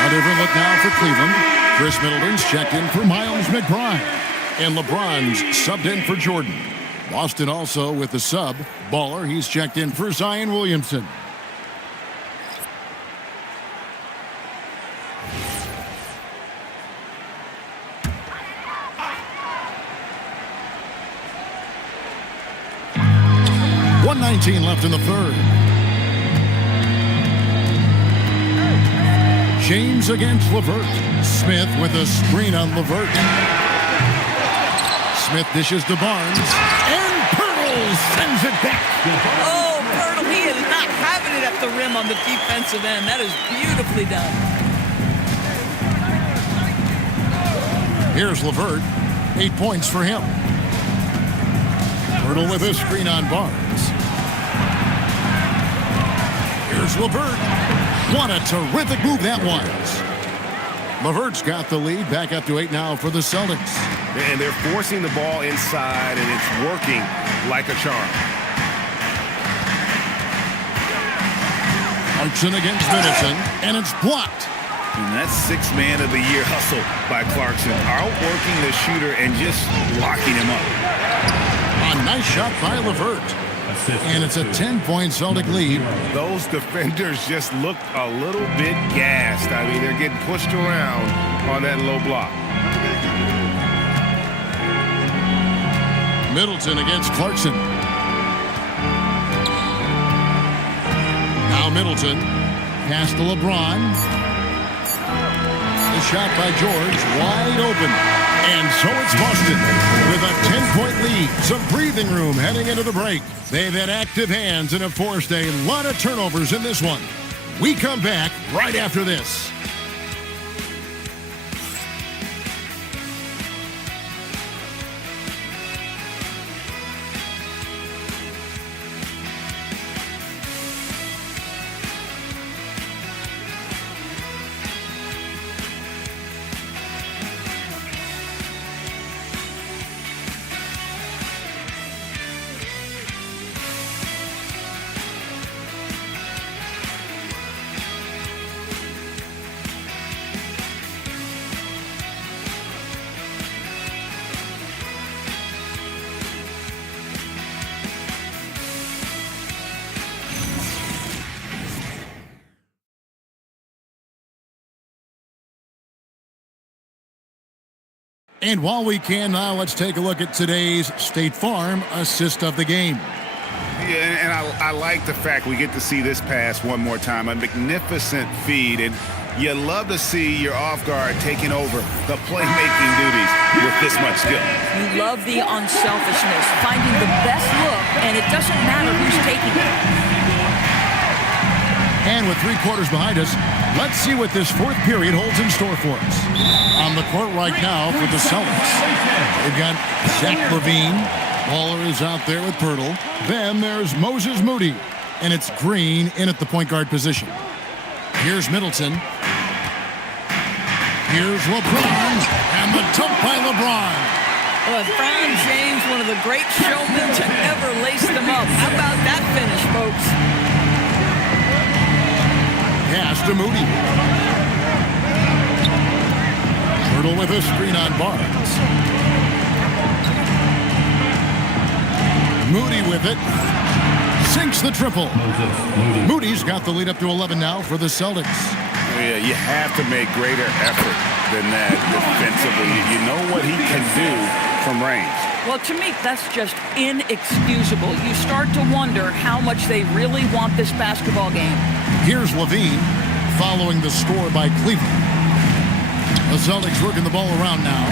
A different look now for Cleveland. Chris Middleton's checked in for Miles McBride. And LeBron's subbed in for Jordan. Boston also with the sub. Baller, he's checked in for Zion Williamson. .119 left in the third. James against LeVert. Smith with a screen on LeVert. Smith dishes to Barnes. And Pirtle sends it back. Oh, Pirtle, he is not having it at the rim on the defensive end. That is beautifully done. Here's LeVert. 8 points for him. Pirtle with a screen on Barnes. Here's LeVert. What a terrific move that was. LeVert's got the lead, back up to 8 now for the Celtics. And they're forcing the ball inside, and it's working like a charm. Clarkson against Middleton, and it's blocked. And that's 6th man of the year hustle by Clarkson, outworking the shooter and just locking him up. A nice shot by LeVert. And it's a 10-point Celtic lead. Those defenders just looked a little bit gassed. I mean, they're getting pushed around on that low block. Middleton against Clarkson. Now Middleton. Pass to LeBron. The shot by George. Wide open. And so it's Boston with a 10-point lead. Some breathing room heading into the break. They've had active hands and have forced a lot of turnovers in this one. We come back right after this. And while we can now, let's take a look at today's State Farm assist of the game. Yeah, and I like the fact we get to see this pass one more time. A magnificent feed, and you love to see your off guard taking over the playmaking duties with this much skill. You love the unselfishness, finding the best look, and it doesn't matter who's taking it. And with 3 quarters behind us, let's see what this fourth period holds in store for us. On the court right now for the Celtics, they've got Zach Levine. Waller is out there with Pirtle. Then there's Moses Moody, and it's Green in at the point guard position. Here's Middleton. Here's LeBron, and the dunk by LeBron. LeBron James, one of the great showmen to ever lace them up. How about that finish, folks? Pass to Moody. Pirtle with a screen on Barnes. Moody with it. Sinks the triple. Moody's got the lead up to 11 now for the Celtics. Yeah, you have to make greater effort than that defensively. You know what he can do from range. Well, to me, that's just inexcusable. You start to wonder how much they really want this basketball game. Here's Levine following the score by Cleveland. The Celtics working the ball around now.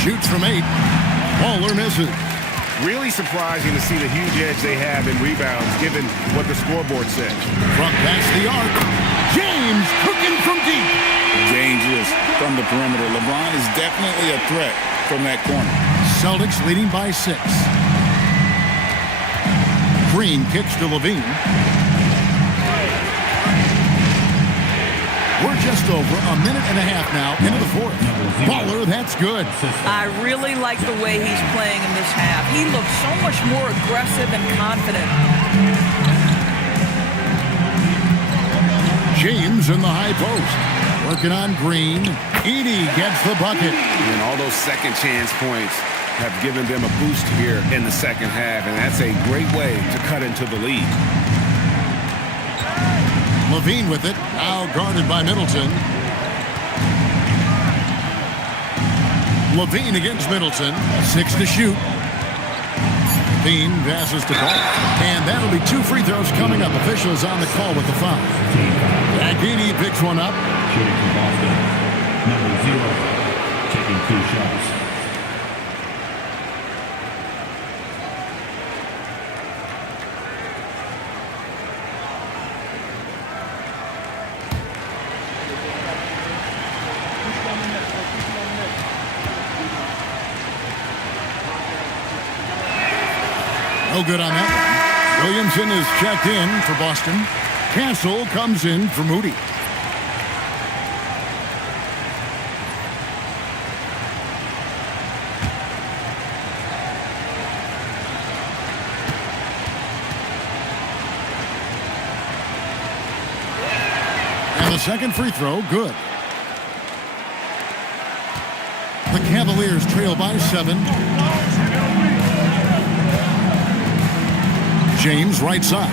Shoots from 8. Waller misses. Really surprising to see the huge edge they have in rebounds, given what the scoreboard said. From past the arc, James cooking from deep. Dangerous from the perimeter. LeBron is definitely a threat from that corner. Celtics leading by 6. Green kicks to Levine. We're just over a minute and a half now into the fourth. Waller, that's good. I really like the way he's playing in this half. He looks so much more aggressive and confident. James in the high post. Working on Green. Edey gets the bucket. And all those second chance points have given them a boost here in the second half, and that's a great way to cut into the lead. Levine with it, now guarded by Middleton. Levine against Middleton, 6 to shoot. Levine passes to Ball, and that'll be 2 free throws coming up. Officials on the call with the foul. Edey picks one up. Shooting for Boston. Number 0, taking 2 shots. No good on that one. Williamson is checked in for Boston. Castle comes in for Moody. And the second free throw, good. The Cavaliers trail by 7. James right side.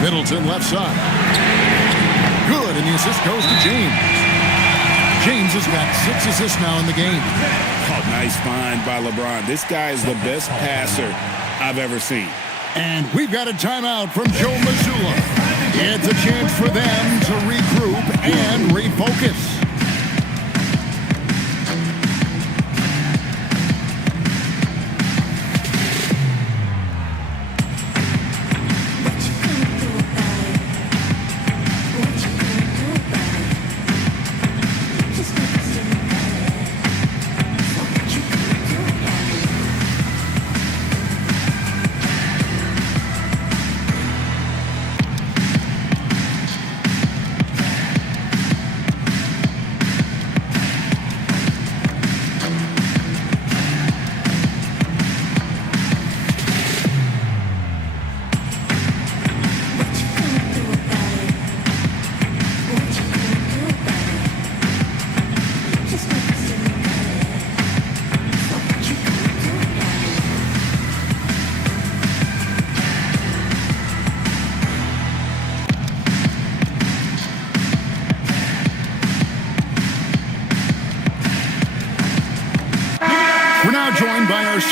Middleton left side. Good, and the assist goes to James. James has got 6 assists now in the game. Oh, nice find by LeBron. This guy is the best passer I've ever seen. And we've got a timeout from Joe Mazzulla. It's a chance for them to regroup and refocus.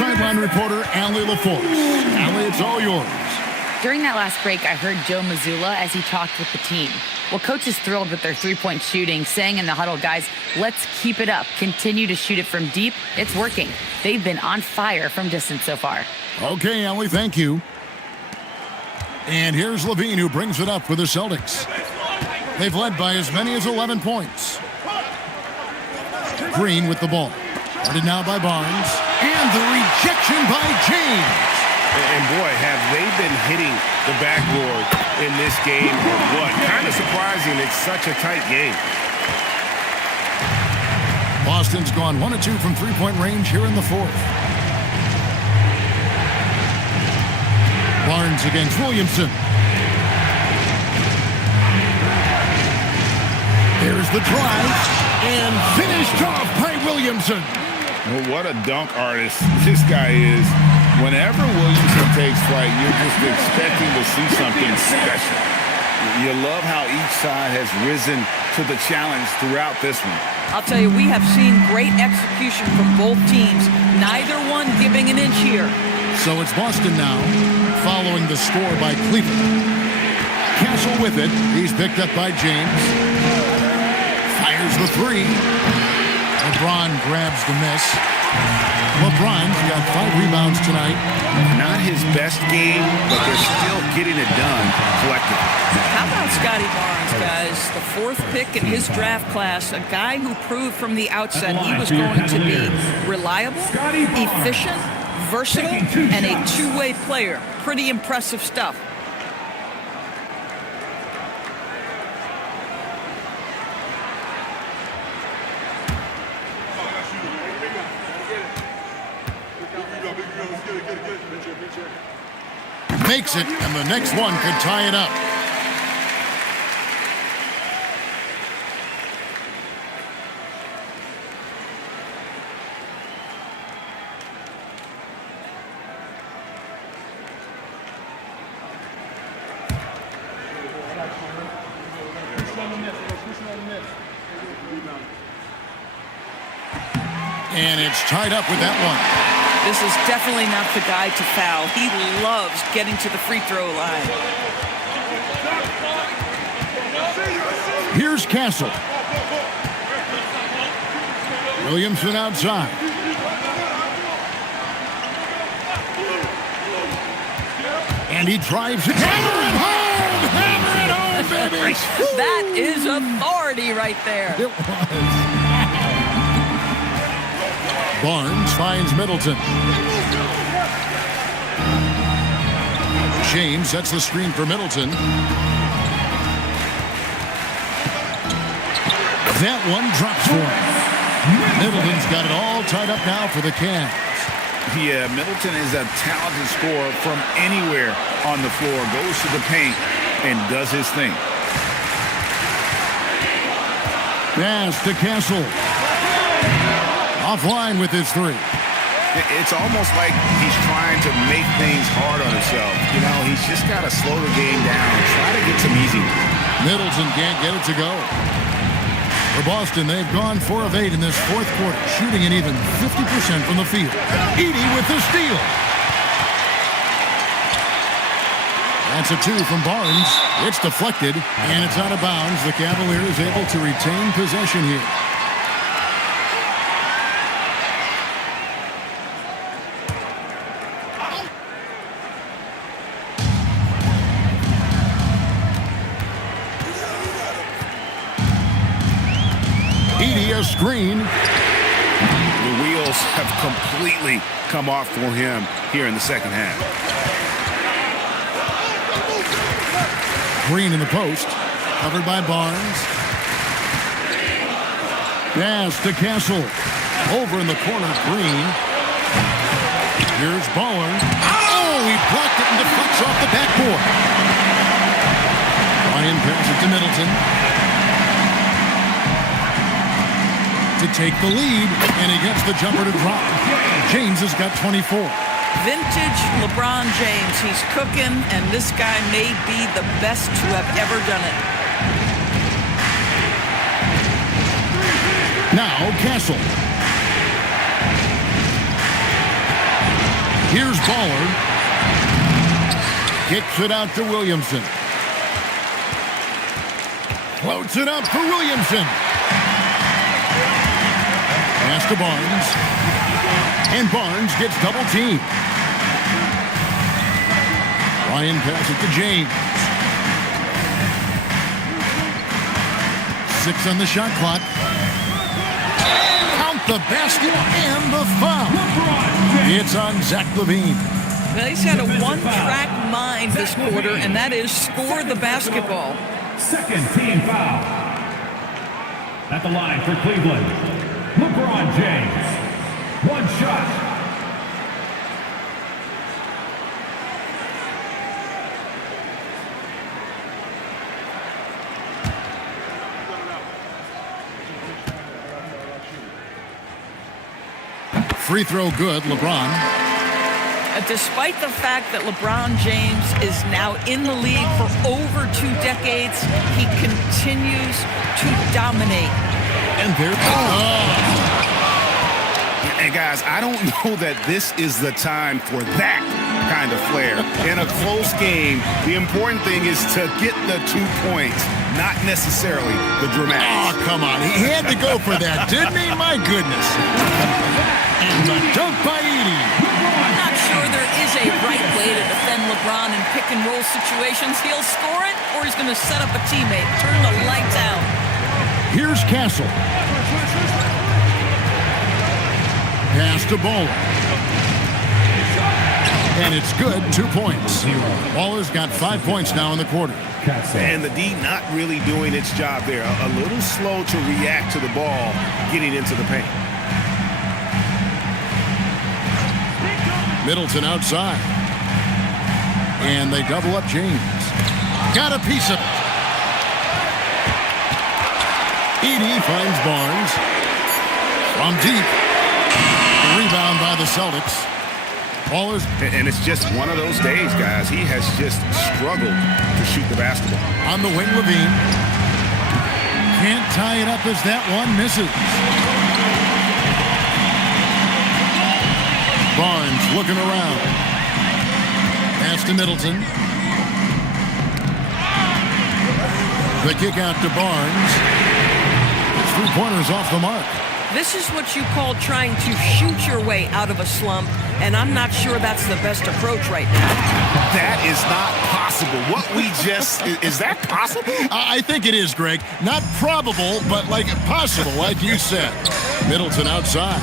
sideline reporter Allie LaForce. Allie, it's all yours. During that last break, I heard Joe Mazzulla as he talked with the team. Well, coach is thrilled with their three-point shooting, saying in the huddle, guys, let's keep it up. Continue to shoot it from deep. It's working. They've been on fire from distance so far. Okay, Allie, thank you. And here's Levine, who brings it up for the Celtics. They've led by as many as 11 points. Green with the ball. Guarded now by Barnes. And the rejection by James. And boy, have they been hitting the backboard in this game or what? Kind of surprising. It's such a tight game. Boston's gone 1 of 2 from three-point range here in the fourth. Barnes against Williamson. There's the drive. And finished off by Williamson. Well, what a dunk artist this guy is. Whenever Williamson takes flight, you're just expecting to see something special. You love how each side has risen to the challenge throughout this one. I'll tell you, we have seen great execution from both teams, neither one giving an inch here. So it's Boston now, following the score by Cleveland. Castle with it. He's picked up by James. Fires the three. LeBron grabs the miss. LeBron's got 5 rebounds tonight. Not his best game, but they're still getting it done collectively. How about Scotty Barnes, guys? The 4th pick in his draft class, a guy who proved from the outset he was going to be reliable, efficient, versatile, and a two-way player. Pretty impressive stuff. Makes it, and the next one could tie it up. And it's tied up with that one. This is definitely not the guy to foul. He loves getting to the free throw line. Here's Castle. Williamson outside. And he drives it. Hammer it home! Hammer it home, baby! That is authority right there. It was. Barnes finds Middleton. James sets the screen for Middleton. That one drops for him. Middleton's got it all tied up now for the Cavs. Yeah, Middleton is a talented scorer from anywhere on the floor. Goes to the paint and does his thing. Pass to Castle. Offline with his three. It's almost like he's trying to make things hard on himself. You know, he's just got to slow the game down, try to get some easy. Middleton can't get it to go. For Boston, they've gone 4 of 8 in this fourth quarter, shooting an even 50% from the field. Edey with the steal. That's a 2 from Barnes. It's deflected, and it's out of bounds. The Cavaliers able to retain possession here. A screen. The wheels have completely come off for him here in the second half. Green in the post, covered by Barnes. Pass to Castle. Over in the corner, Green. Here's Baller. Oh, he blocked it and deflects off the backboard. Ryan passes it to Middleton. To take the lead, and he gets the jumper to drop. James has got 24. Vintage LeBron James. He's cooking, and this guy may be the best to have ever done it. Now Castle. Here's Baller. Kicks it out to Williamson. Floats it up for Williamson. Pass to Barnes. And Barnes gets double teamed. Ryan passes to James. 6 on the shot clock. Count the basket and the foul. It's on Zach LaVine. Well, he's had a one-track mind this quarter, and that is score the basketball. Second team foul. At the line for Cleveland, LeBron James. One shot. Free throw good, LeBron. Despite the fact that LeBron James is now in the league for over 2 decades, he continues to dominate. And there And guys, I don't know that this is the time for that kind of flair. In a close game, the important thing is to get the 2 points, not necessarily the dramatics. Oh, come on. He had to go for that, didn't he? My goodness. And the dunk by Edey. I'm not sure there is a right way to defend LeBron in pick-and-roll situations. He'll score it, or he's going to set up a teammate, turn the lights out. Here's Castle. Pass to Bowler. And it's good, 2 points. Baller's got 5 points now in the quarter. And the D not really doing its job there. A little slow to react to the ball getting into the paint. Middleton outside. And they double up James. Got a piece of it. Edey finds Barnes. From deep. Rebound by the Celtics. Ballers. And it's just one of those days, guys. He has just struggled to shoot the basketball. On the wing, LaVine. Can't tie it up as that one misses. Barnes looking around. Pass to Middleton. The kick out to Barnes. 3-pointers off the mark. This is what you call trying to shoot your way out of a slump, and I'm not sure that's the best approach right now. That is not possible. What we just, is that possible? I think it is, Greg. Not probable, but like possible, like you said. Middleton outside.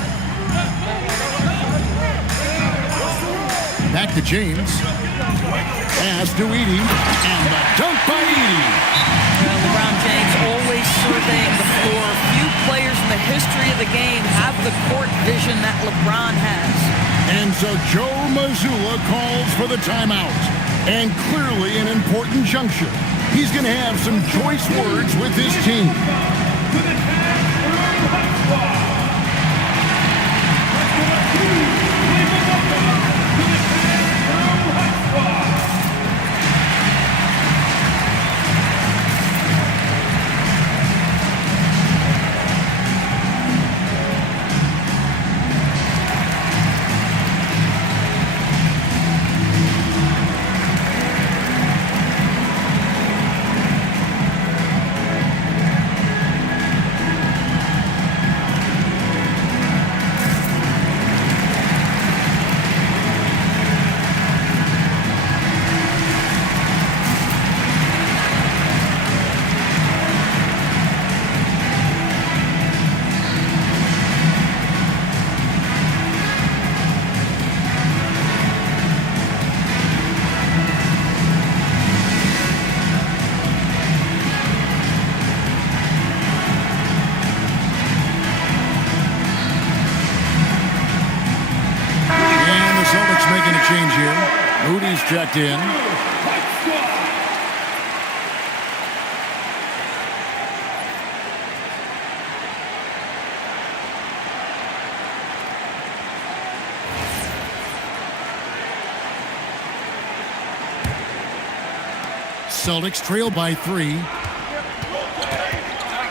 Back to James. Pass to Edey. And the dunk by Edey. Well, LeBron James always surveying the floor. Few players in the history of the game have the court vision that LeBron has. And so Joe Mazzulla calls for the timeout. And clearly an important juncture. He's going to have some choice words with his team. Making a change here. Moody's checked in. Celtics trail by 3.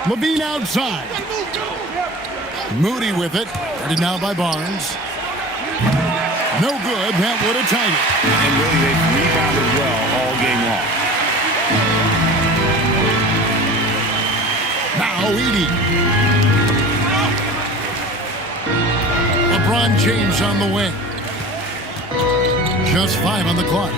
LaVine outside. Moody with it. Guarded now by Barnes. No good. good. That would have tied it. And really, they've rebounded well all game long. Now Edie. LeBron James on the wing. Just 5 on the clock.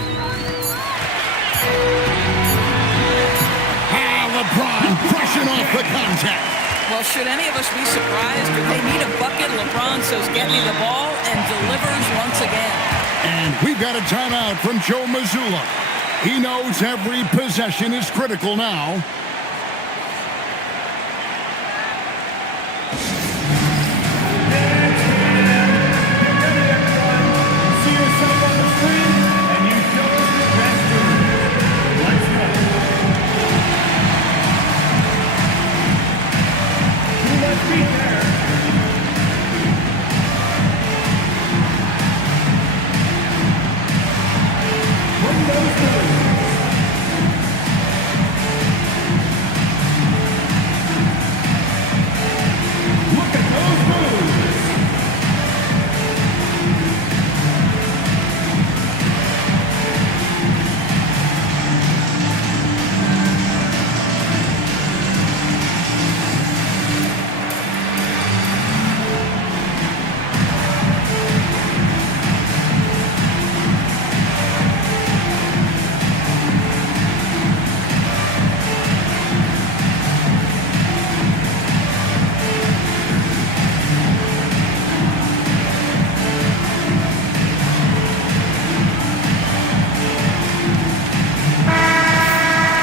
LeBron brushing off the contact. Well, should any of us be surprised? If they need a bucket, LeBron says, get me the ball, and delivers once again. And we've got a timeout from Joe Mazzulla. He knows every possession is critical now. See yourself on the screen, and you show us your best move. Let's go. Let's be there. Bring those moves. Look at those moves.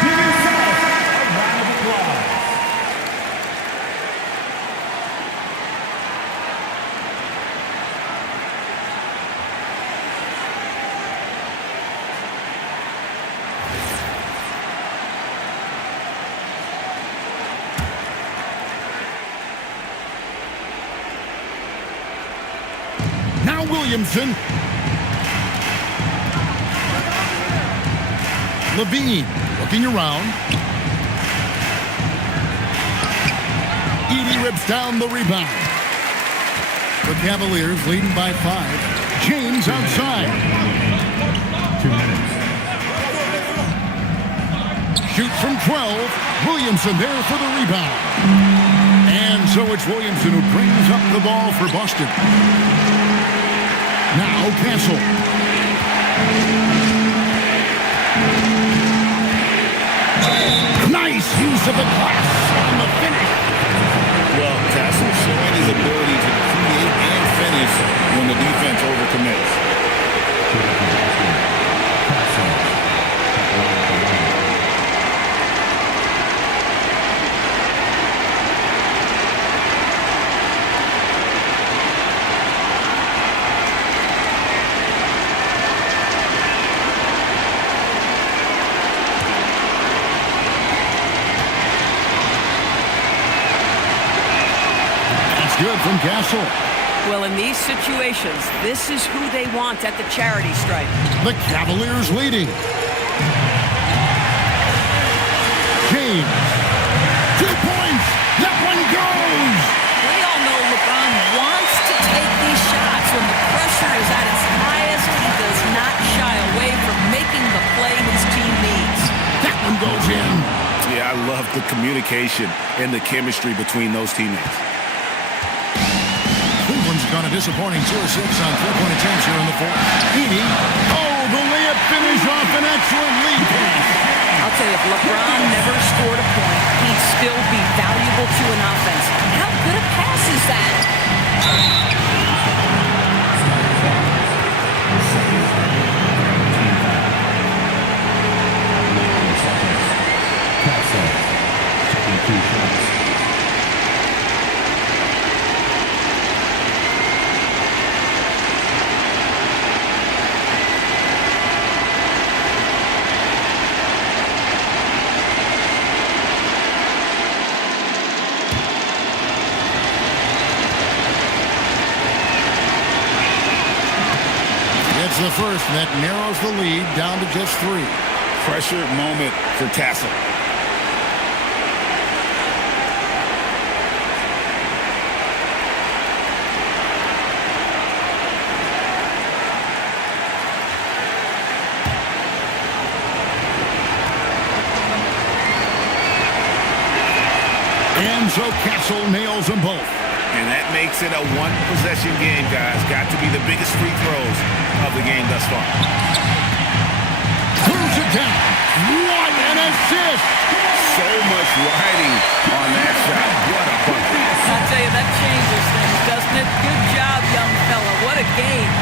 Give yourself a round of applause. Now Williamson. Levine looking around. Edie rips down the rebound. The Cavaliers leading by 5. James outside. 2 minutes. Shoots from 12. Williamson there for the rebound. And so it's Williamson who brings up the ball for Boston. Now Castle. Nice use of the glass on the finish. Well, Castle showing his ability to create and finish when the defense overcommits. Good from Castle. Well, in these situations, this is who they want at the charity stripe. The Cavaliers leading. James. 2 points. That one goes. We all know LeBron wants to take these shots. When the pressure is at its highest, he does not shy away from making the play his team needs. That one goes in. Yeah, I love the communication and the chemistry between those teammates. Cleveland's got a disappointing 2 of 6 on 3-point attempts here in the 4th. Edie. Oh, the layup finish off an excellent lead pass. I'll tell you, if LeBron never scored a point, he'd still be valuable to an offense. How good a pass is that? It's the first that narrows the lead down to just 3. Pressure moment for Castle. so Castle nails them both. And that makes it a one-possession game, guys. Got to be the biggest free throws of the game thus far. Throws it down. What an assist! So much riding on that shot. What a bucket. I'll tell you, that changes things, doesn't it? Good job, young fella. What a game.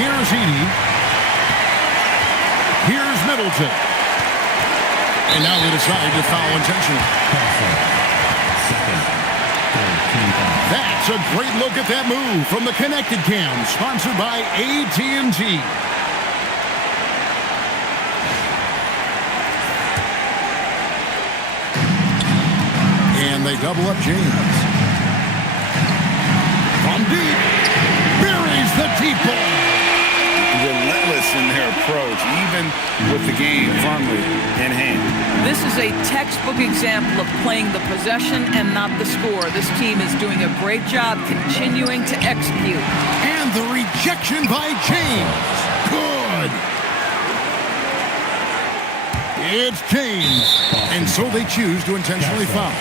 Here's Edey. Here's Middleton. And now they decide to foul intentionally. That's a great look at that move from the Connected Cam, sponsored by AT&T. And they double up James. From deep, buries the deep ball. Relentless in their approach, even with the game firmly in hand. This is a textbook example of playing the possession and not the score. This team is doing a great job continuing to execute. And the rejection by James. Good. It's James. And so they choose to intentionally foul.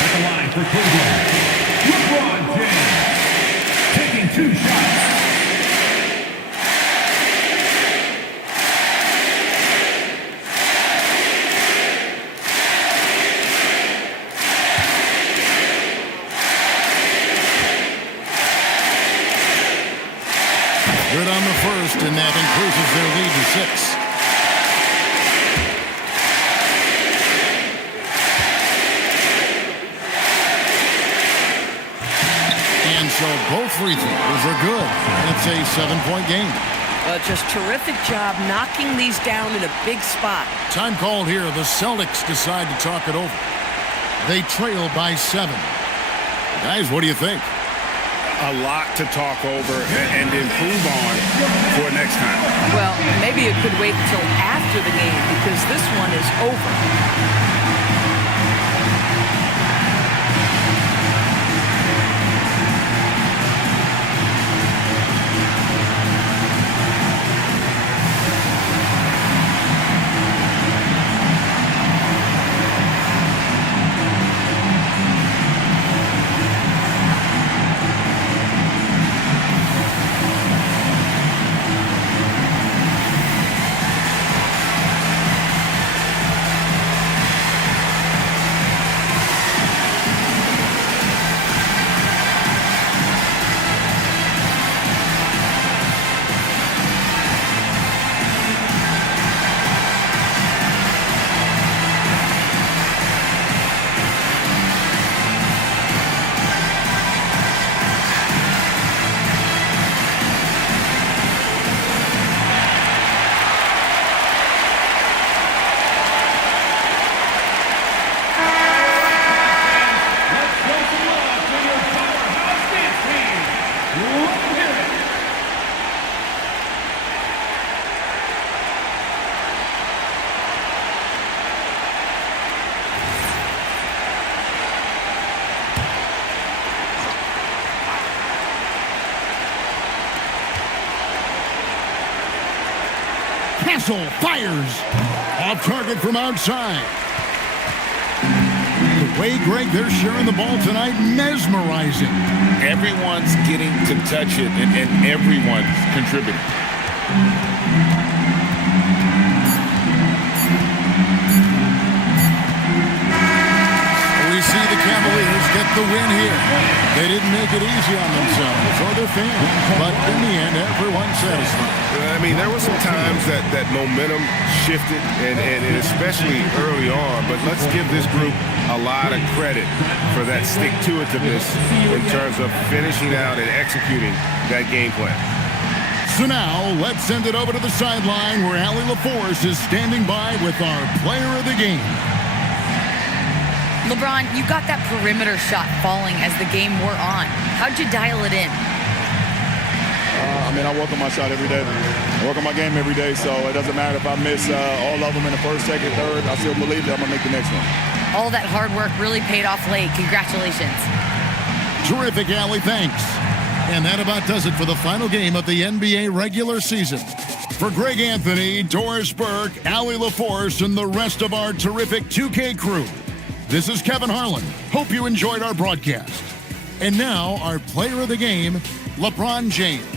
At the line for Cleveland, LeBron James. Taking 2 shots. Good on the first, and that increases their lead to 6. And so both free throws are good. It's a 7-point game. Just terrific job knocking these down in a big spot. Time called here. The Celtics decide to talk it over. They trail by 7. Guys, what do you think? A lot to talk over and improve on for next time. Well, maybe it could wait until after the game because this one is over. Castle fires. Off target from outside. The way, Greg, they're sharing the ball tonight, mesmerizing. Everyone's getting to touch it, and everyone's contributing. We see the Cavaliers get the win here. They didn't make it easy on themselves or their fans, but in the end, everyone's satisfied. I mean, there were some times that momentum shifted, and especially early on, but let's give this group a lot of credit for that stick-to-itiveness in terms of finishing out and executing that game plan. So now, let's send it over to the sideline where Allie LaForce is standing by with our player of the game. LeBron, you got that perimeter shot falling as the game wore on. How'd you dial it in? I work on my shot every day. I work on my game every day, so it doesn't matter if I miss all of them in the first, second, third. I still believe that I'm going to make the next one. All that hard work really paid off late. Congratulations. Terrific, Allie. Thanks. And that about does it for the final game of the NBA regular season. For Greg Anthony, Doris Burke, Allie LaForce, and the rest of our terrific 2K crew, this is Kevin Harlan. Hope you enjoyed our broadcast. And now, our player of the game, LeBron James.